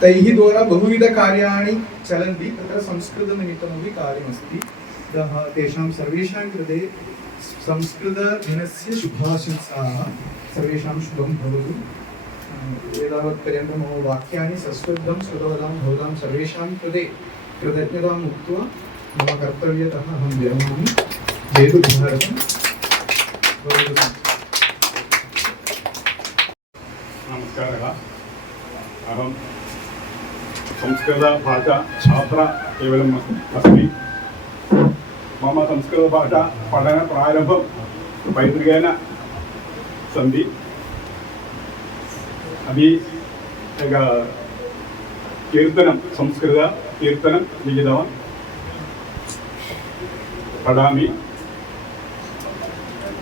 तैः द्वारा बहुविधकार्याणि चलन्ति, तत्र संस्कृतनिमित्तमपि कार्यमस्ति। अतः तेषां सर्वेषां कृते संस्कृतदिनस्य शुभाशंसाः, सर्वेषां शुभं भवतु। एतावत्पर्यन्तं मम वाक्यानि सश्रद्धं श्रुतवतां भवतां सर्वेषां कृते कृतज्ञताम् उक्त्वा मम कर्तव्यतः अहं विरमामि। जयतु भारतं। नमस्कारः। अहं संस्कृतभाषा छात्रा केवलम् अस्मि। मम संस्कृतभाषा पठनप्रारम्भं पैतृकेन सन्ति। अभी एक कीर्तनं, संस्कृतकीर्तनं लिखितवान्, पठामि।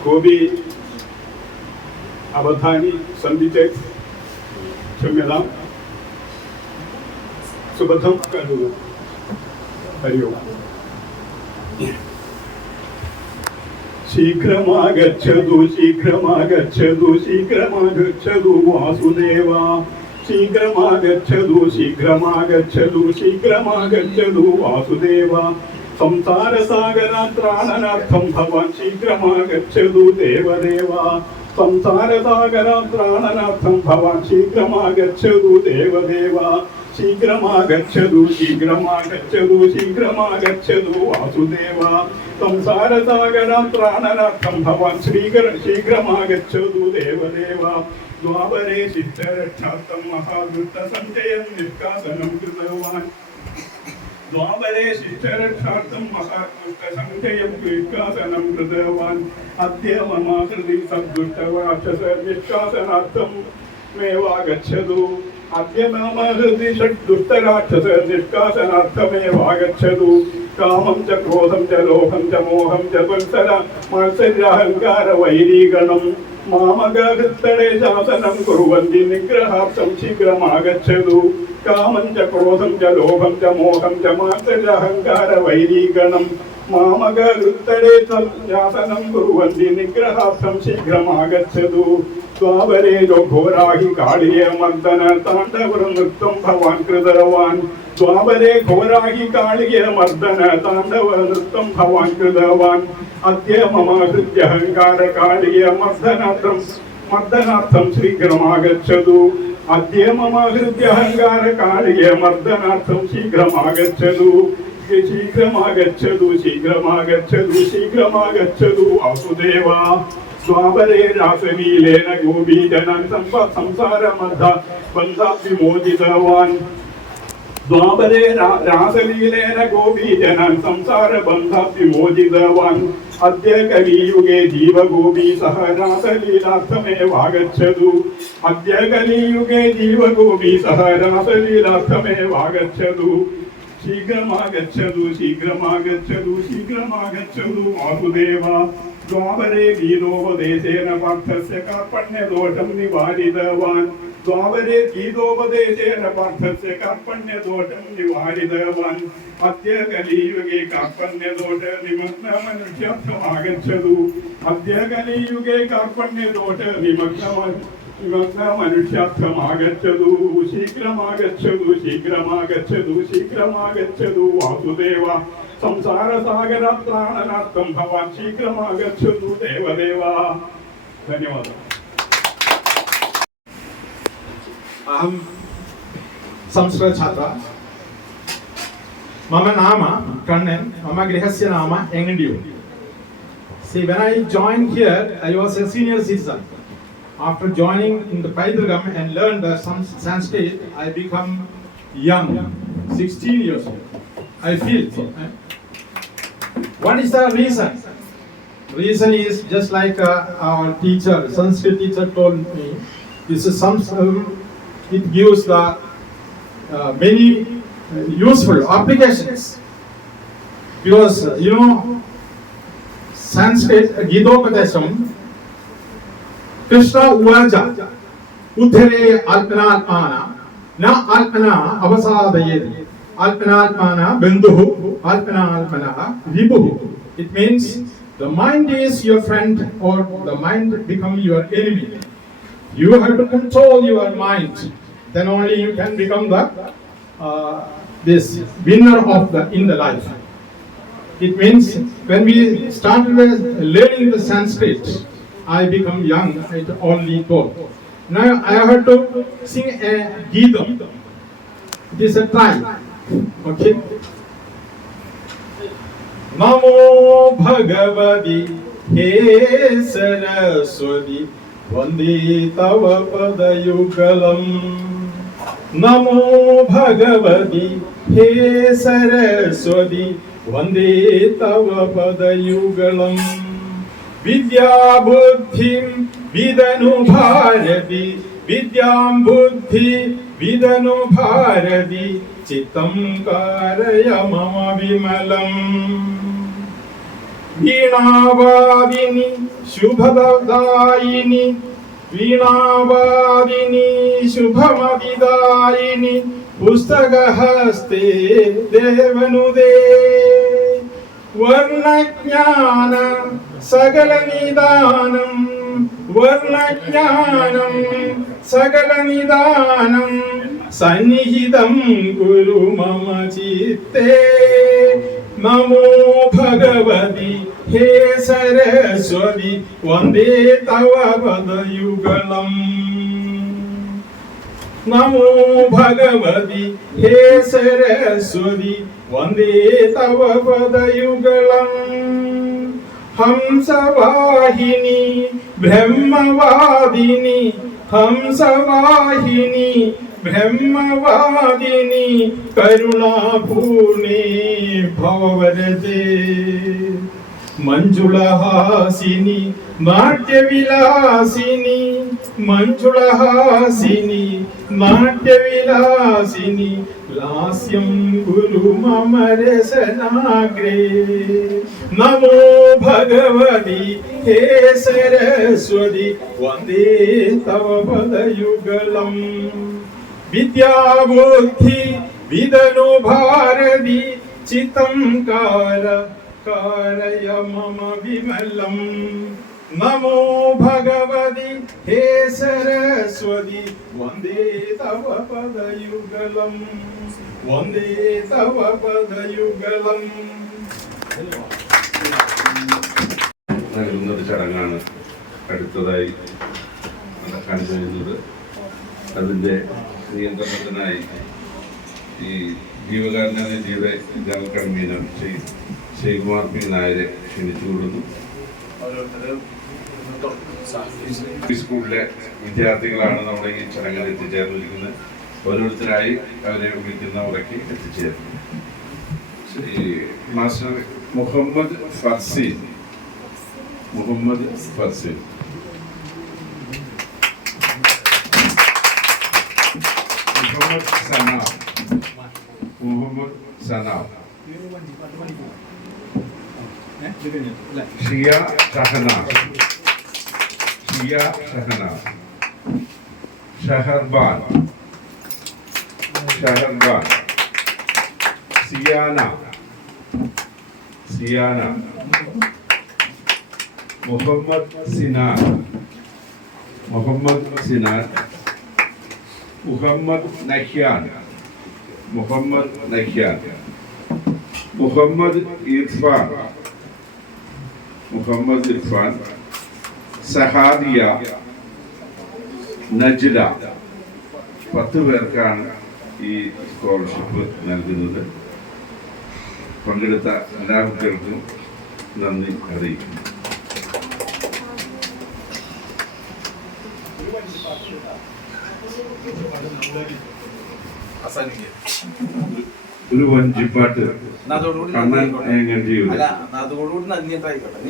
कोऽपि अबद्धानि सन्ति चेत् क्षम्यताम्। सुबद्धं करोतु। हरि ओम्। शीघ्रमागच्छतु शीघ्रमागच्छतु शीघ्रमागच्छतु वासुदेव, शीघ्रमागच्छतु शीघ्रमागच्छतु शीघ्रमागच्छतु वासुदेव। संसारसागरात्राणनार्थं भवान् शीघ्रमागच्छतु देवदेव, संसारसागरात्राणनार्थं भवान् शीघ्रमागच्छतु देवदेव। शीघ्रमागच्छतु शीघ्रमागच्छतु शीघ्रमागच्छतु वासुदेव, संसारसागरात्राणनार्थं भवान् शीघ्रमागच्छतु देवदेव। द्वापरे शिष्टरक्षार्थं महादुष्टसञ्चयं निष्कासनं कृतवान्, द्वापरे शिष्टरक्षार्थं महादुष्टसञ्चयं निष्कासनं कृतवान्। अद्य मम हृदि सद्दुष्टराक्षसनिष्कासनार्थं मेवागच्छतु, अद्य मम हृदि षड्दुष्टराक्षसनिष्कासनार्थमेवागच्छतु। कामं च क्रोधं च लोभं च मोहं च मात्सर्याहङ्कारवैरीगणं मामगहृत्तडे शासनं कुर्वन्ति निग्रहार्थं शीघ्रमागच्छतु। कामं च क्रोधं च लोभं च मोहं च मात्सर्याहङ्कारवैरीगणं मामगहृत्तडे शासनं कुर्वन्ति निग्रहार्थं शीघ्रमागच्छतु। द्वापरे घोराहि काळीय मर्दन ताण्डवनृत्यं भवान् कृतवान्, द्वापरे घोराहि काळीय मर्दन ताण्डवनृत्यं भवान् कृतवान्। अद्य मम हृद्यहङ्कार काळीय मर्दनार्थं शीघ्रमागच्छतु, अद्य मम हृद्यहङ्कार काळीय मर्दनार्थं शीघ्रमागच्छतु। शीघ्रमागच्छतु शीघ्रमागच्छतु शीघ्रमागच्छतु वासुदेव। द्वापरे रासलीलेन गोपीजनान् संसारबन्धात् विमोचितवान्, द्वापरे रासलीलेन गोपीजनान् संसारबन्धात् विमोचितवान्। अद्य कलियुगे जीवगोपी सह रासलीलार्थमेवागच्छतु, अद्य कलियुगे जीवगोपी सह रासलीलार्थमेवागच्छतु। शीघ्रमागच्छतु शीघ्रमागच्छतु शीघ्रमागच्छतु वासुदेव। द्वापरे गीतोपदेशेन पार्थस्य कार्पण्यदोषं निवारितवान्, द्वापरे गीतोपदेशेन पार्थस्य कार्पण्यदोषं निवारितवान्। अद्य कलियुगे कार्पण्यदोष निमग्नमनुष्यार्थमागच्छतु, अद्य कलियुगे कार्पण्यदोष निमग्नमनुष्यार्थमागच्छतु। शीघ्रमागच्छतु शीघ्रमागच्छतु शीघ्रमागच्छतु वासुदेव, संसारसागरात्राणनार्थं भवान् शीघ्रमागच्छतु देवदेव। धन्यवादः। अहं संस्कृतछात्रा, मम नाम कण्णन्, मम गृहस्य नाम एङ्गण्डियु। See, when I joined here, I was a senior citizen. After joining in the Paidrugam and learned some Sanskrit, I become young, 16 years old. I feel so. What is the reason? Reason is just like our teacher, Sanskrit teacher told me, this is it gives the many useful applications. Because Sanskrit Gitopadesham, Krishna Uvaja, Uttare Alpanatmana, Na Alpana Avasadayedi, Alpanatmana Binduhu, Alpana Vibuhu. It means the mind is your friend or the mind become your enemy. You have to control your mind. Then only you can become the this winner of in the life. It means when we started learning the Sanskrit, I become young. I only told. Now I have to sing a Gita. It is a try. Okay. Namo Bhagavati He Saraswati Vande Tava Padayugalam. Namo Bhagavati He Saraswati Vande Tava Padayugalam. Vidya Buddhim Vidanu Bharati Vidyam Buddhi Vidanu Bharati Chittam Karaya Mama Vimalam. Veenavadini Shubhadayini Veenavadini Shubhamadidayini Pustakahaste Devanude Varnajnana Sagalanidanam Varnajnanam Sagalanidanam Sannihidam Guru Mama Chitte. Namo Bhagavati He Saraswati Vande Tava Padayugalam. Namo Bhagavati He Saraswati Vande Tava Padayugalam. Hamsavahini Brahmavadini Hamsavahini Brahmavadini Karunapurni Bhavarate Manjulahasini Natyavilasini Manjulahasini Natyavilasini Lasyam Guru Mamare Sanagre. Namo Bhagavati He Saraswati Vande Tava Padayugalam. Vidya Buddhi Vidanu Bharati Chittam Karaya Mama Vimalam. Namo Bhagavati He Saraswati Vande Tava Padayugalam. Vande Tava Padayugalam. നൽകുന്ന ചടങ്ങാണ് അടുത്തതായി നടക്കാൻ കഴിയുന്നത്. അതിൻ്റെ നിയന്ത്രണത്തിനായി ഈ ജീവകാരുണ്യ നിധിയുടെ ജനറൽ കൺവീനർ ശ്രീകുമാർ പി നായരെ ക്ഷണിച്ചുകൊള്ളുന്നു. ഈ സ്കൂളിലെ വിദ്യാർത്ഥികളാണ് നമ്മുടെ ഈ ചടങ്ങിൽ എത്തിച്ചേർന്നിരിക്കുന്നത്. ഓരോരുത്തരായി അവരെ വിളിക്കുന്ന ഉറക്കി എത്തിച്ചേർന്നു. ശ്രീ മാസ്റ്റർ മുഹമ്മദ് ഫർസീൻ മുഹമ്മദ് ഫർസീൻ മുഹമ്മദ് സനാഫ് മുഹമ്മദ് സനാഫ് ഷിയ ഷഹനാസ് ഷിയ ഷഹനാസ് ഷഹർബാൻ ഷഹർബാൻ സിയാന സിയാന മുഹമ്മദ് സിനാൻ മുഹമ്മദ് സിനാൻ മുഹമ്മദ് നഹ്യാൻ മുഹമ്മദ് നഹ്യാൻ മുഹമ്മദ് ഇർഫാൻ മുഹമ്മദ് ഇർഫാൻ സഹാദിയ നജ്ല 10 പേർക്കാണ് ഈ സ്കോളർഷിപ്പ് നൽകുന്നത്. പങ്കെടുത്ത എല്ലാ കുട്ടികൾക്കും നന്ദി അറിയിക്കുന്നു. അവസാനിക്കുക. ഒരു വഞ്ചിപ്പാട്ട് കണ്ണൻ ഏങ്ങണ്ടിയൂര്. അതോടുകൂടി നന്ദി ഉണ്ടായിക്കോട്ടെ.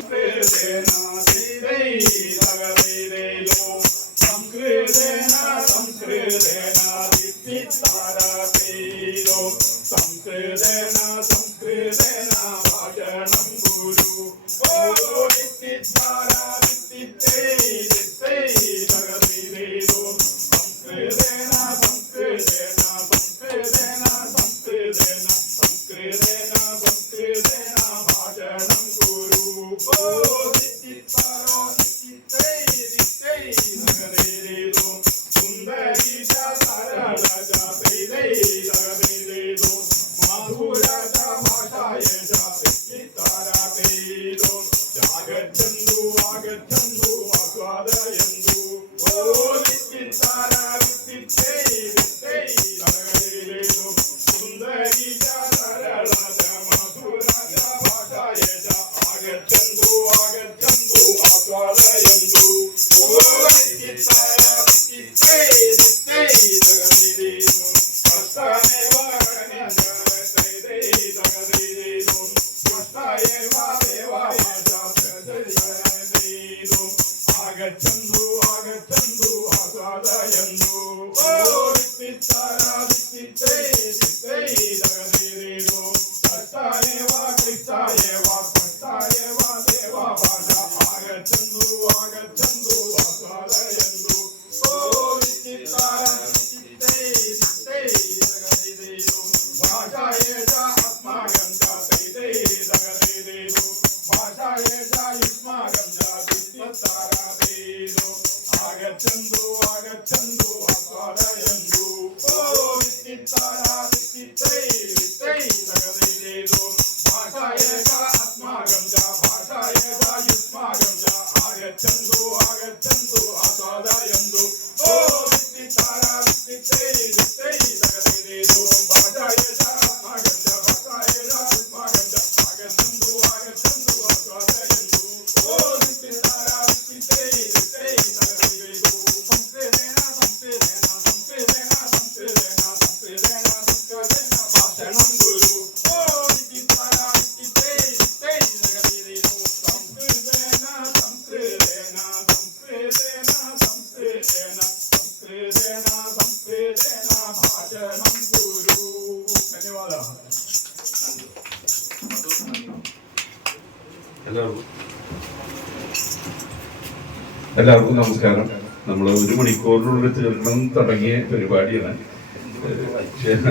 എല്ലാവർക്കും നമസ്കാരം. നമ്മൾ 1 മണിക്കൂറിനുള്ളിൽ തീർക്കണം തുടങ്ങിയ പരിപാടിയാണ്.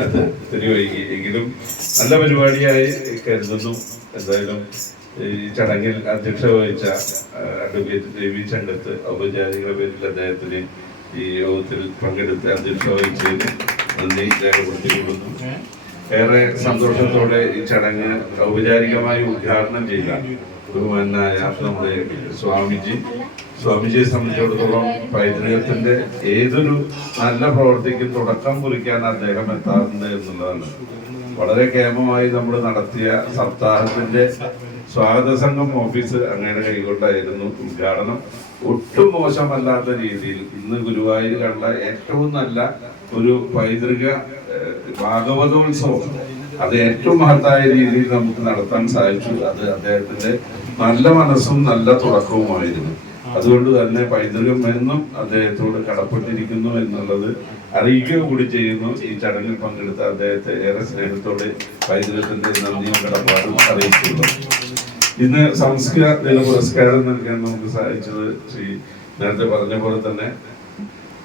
അത് ഒത്തിരി വൈകി എങ്കിലും നല്ല പരിപാടിയായി കരുതുന്നു. എന്തായാലും ഈ ചടങ്ങിൽ അധ്യക്ഷത വഹിച്ച അഡ്വക്കേറ്റ് ദേവി ചങ്കത്ത് ഔപചാരിക പേരിൽ അദ്ദേഹത്തിന് ഈ യോഗത്തിൽ പങ്കെടുത്ത് അധ്യക്ഷത വഹിച്ചതിന് നന്ദി രേഖപ്പെടുത്തിക്കൊള്ളുന്നു. ഏറെ സന്തോഷത്തോടെ ഈ ചടങ്ങ് ഔപചാരികമായി ഉദ്ഘാടനം ചെയ്ത ബഹുമാനായ നമ്മുടെ സ്വാമിജിയെ സംബന്ധിച്ചിടത്തോളം പൈതൃകത്തിന്റെ ഏതൊരു നല്ല പ്രവൃത്തിക്കും തുടക്കം കുറിക്കാൻ അദ്ദേഹം എത്താറുണ്ട് എന്നുള്ളതാണ്. വളരെ കേമമായി നമ്മൾ നടത്തിയ സപ്താഹത്തിന്റെ സ്വാഗത സംഘം ഓഫീസ് അങ്ങയുടെ കൈകൊണ്ടായിരുന്നു ഉദ്ഘാടനം. ഒട്ടും മോശമല്ലാത്ത രീതിയിൽ ഇന്ന് ഗുരുവായൂർ കണ്ട ഏറ്റവും നല്ല ഒരു പൈതൃക ഭാഗവതോത്സവം അത് ഏറ്റവും മഹത്തായ രീതിയിൽ നമുക്ക് നടത്താൻ സാധിച്ചു. അത് അദ്ദേഹത്തിന്റെ നല്ല മനസ്സും നല്ല തുടക്കവുമായിരുന്നു. അതുകൊണ്ട് തന്നെ പൈതൃകം എന്നും അദ്ദേഹത്തോട് കടപ്പെട്ടിരിക്കുന്നു എന്നുള്ളത് അറിയിക്കുക കൂടി ചെയ്യുന്നു. ഈ ചടങ്ങിൽ പങ്കെടുത്ത അദ്ദേഹത്തെ ഏറെ സ്നേഹത്തോടെ പൈതൃകത്തിന്റെ നന്ദിയും കടപ്പാടും അറിയിക്കുന്നു. ഇന്ന് സംസ്കൃത ദിന പുരസ്കാരം നൽകാൻ നമുക്ക് സാധിച്ചത് നേരത്തെ പറഞ്ഞ പോലെ തന്നെ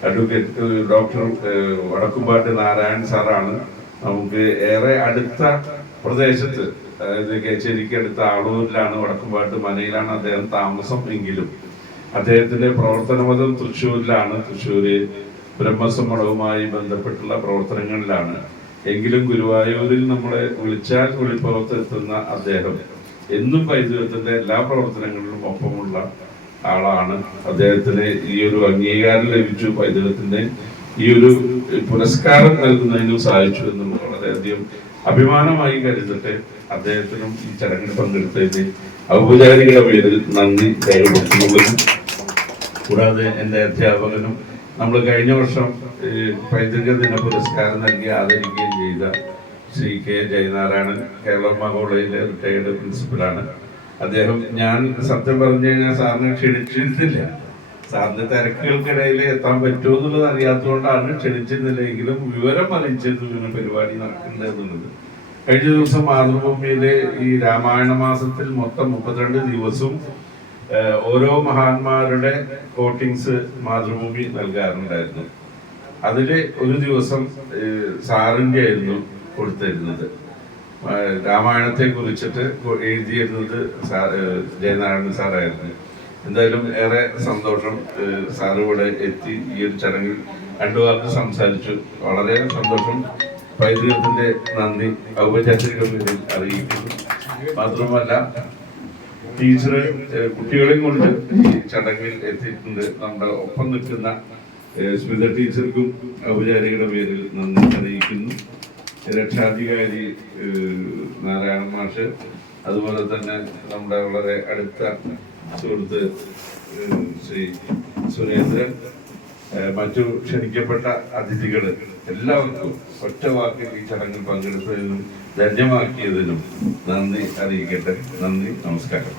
അഡ്വക്കേറ്റ് ഡോക്ടർ വടക്കുംപാട്ട് നാരായൺ സാറാണ്. നമുക്ക് ഏറെ അടുത്ത പ്രദേശത്ത്, അതായത് കേച്ചേരിക്ക് അടുത്ത ആളൂരിലാണ്, വടക്കുംപാട്ട് മനയിലാണ് അദ്ദേഹം താമസം എങ്കിലും അദ്ദേഹത്തിന്റെ പ്രവർത്തനപഥം തൃശ്ശൂരിലാണ്. തൃശ്ശൂര് ബ്രഹ്മസമ്മേളനവുമായി ബന്ധപ്പെട്ടുള്ള പ്രവർത്തനങ്ങളിലാണ്. എങ്കിലും ഗുരുവായൂരിൽ നമ്മളെ വിളിച്ചാൽ വിളിപ്പുറത്തെത്തുന്ന അദ്ദേഹം എന്നും പൈതൃകത്തിന്റെ എല്ലാ പ്രവർത്തനങ്ങളിലും ഒപ്പമുള്ള ആളാണ്. അദ്ദേഹത്തിന് ഈ ഒരു അംഗീകാരം ലഭിച്ചു, പൈതൃകത്തിന്റെ ഈ ഒരു പുരസ്കാരം നൽകുന്നതിനും സാധിച്ചു എന്നും വളരെയധികം അഭിമാനമായി കരുതട്ടെ. അദ്ദേഹത്തിനും ഈ ചടങ്ങിൽ പങ്കെടുത്തതിന് ഔപചാരിക പേരിൽ നന്ദി രേഖപ്പെടുത്തുന്നു. കൂടാതെ എൻ്റെ അധ്യാപകനും നമ്മൾ കഴിഞ്ഞ വർഷം പൈതൃക ദിന പുരസ്കാരം നൽകി ആദരിക്കുകയും ചെയ്ത ശ്രീ കെ ജയനാരായണൻ കേരള കോളേജിലെ റിട്ടയർഡ് പ്രിൻസിപ്പലാണ്. അദ്ദേഹം, ഞാൻ സത്യം പറഞ്ഞു കഴിഞ്ഞാൽ സാറിനെ ക്ഷണിച്ചിരുന്നില്ല. സാറിന്റെ തിരക്കുകൾക്കിടയിൽ എത്താൻ പറ്റുമോ എന്നുള്ളത് അറിയാത്തതുകൊണ്ടാണ് ക്ഷണിച്ചിരുന്നില്ലെങ്കിലും വിവരം അറിയിച്ചിരുന്നു ഇങ്ങനെ പരിപാടി നടക്കുന്നുണ്ടെന്നുള്ളത്. കഴിഞ്ഞ ദിവസം മാതൃഭൂമിയിലെ ഈ രാമായണ മാസത്തിൽ മൊത്തം 32 ദിവസവും ഓരോ മഹാന്മാരുടെ കോട്ടിങ്സ് മാതൃഭൂമി നൽകാറുണ്ടായിരുന്നു. അതിൽ ഒരു ദിവസം സാറിൻ്റെ ആയിരുന്നു കൊടുത്തിരുന്നത്. രാമായണത്തെ കുറിച്ചിട്ട് എഴുതിയിരുന്നത് ജയനാരായണൻ സാറായിരുന്നു. എന്തായാലും ഏറെ സന്തോഷം സാറ് ഇവിടെ എത്തി ഈ ഒരു ചടങ്ങിൽ 2 വാക്ക് സംസാരിച്ചു. വളരെ സന്തോഷം. പൈതൃകത്തിന്റെ നന്ദി ഔപചാരിക അറിയിക്കുന്നു. മാത്രമല്ല ടീച്ചർ കുട്ടികളെയും കൊണ്ട് ഈ ചടങ്ങിൽ എത്തിയിട്ടുണ്ട്. നമ്മുടെ ഒപ്പം നിൽക്കുന്ന സ്മിത ടീച്ചർക്കും ഔപചാരികയുടെ പേരിൽ നന്ദി അറിയിക്കുന്നു. രക്ഷാധികാരി നാരായണൻ മാഷ്, അതുപോലെ തന്നെ നമ്മുടെ വളരെ അടുത്ത സുഹൃത്ത് ശ്രീ സുരേന്ദ്രൻ, മറ്റു ക്ഷണിക്കപ്പെട്ട അതിഥികൾ എല്ലാവർക്കും ഒറ്റ വാക്കിൽ ഈ ചടങ്ങിൽ പങ്കെടുത്തതിനും ധന്യമാക്കിയതിനും നന്ദി അറിയിക്കട്ടെ. നന്ദി, നമസ്കാരം.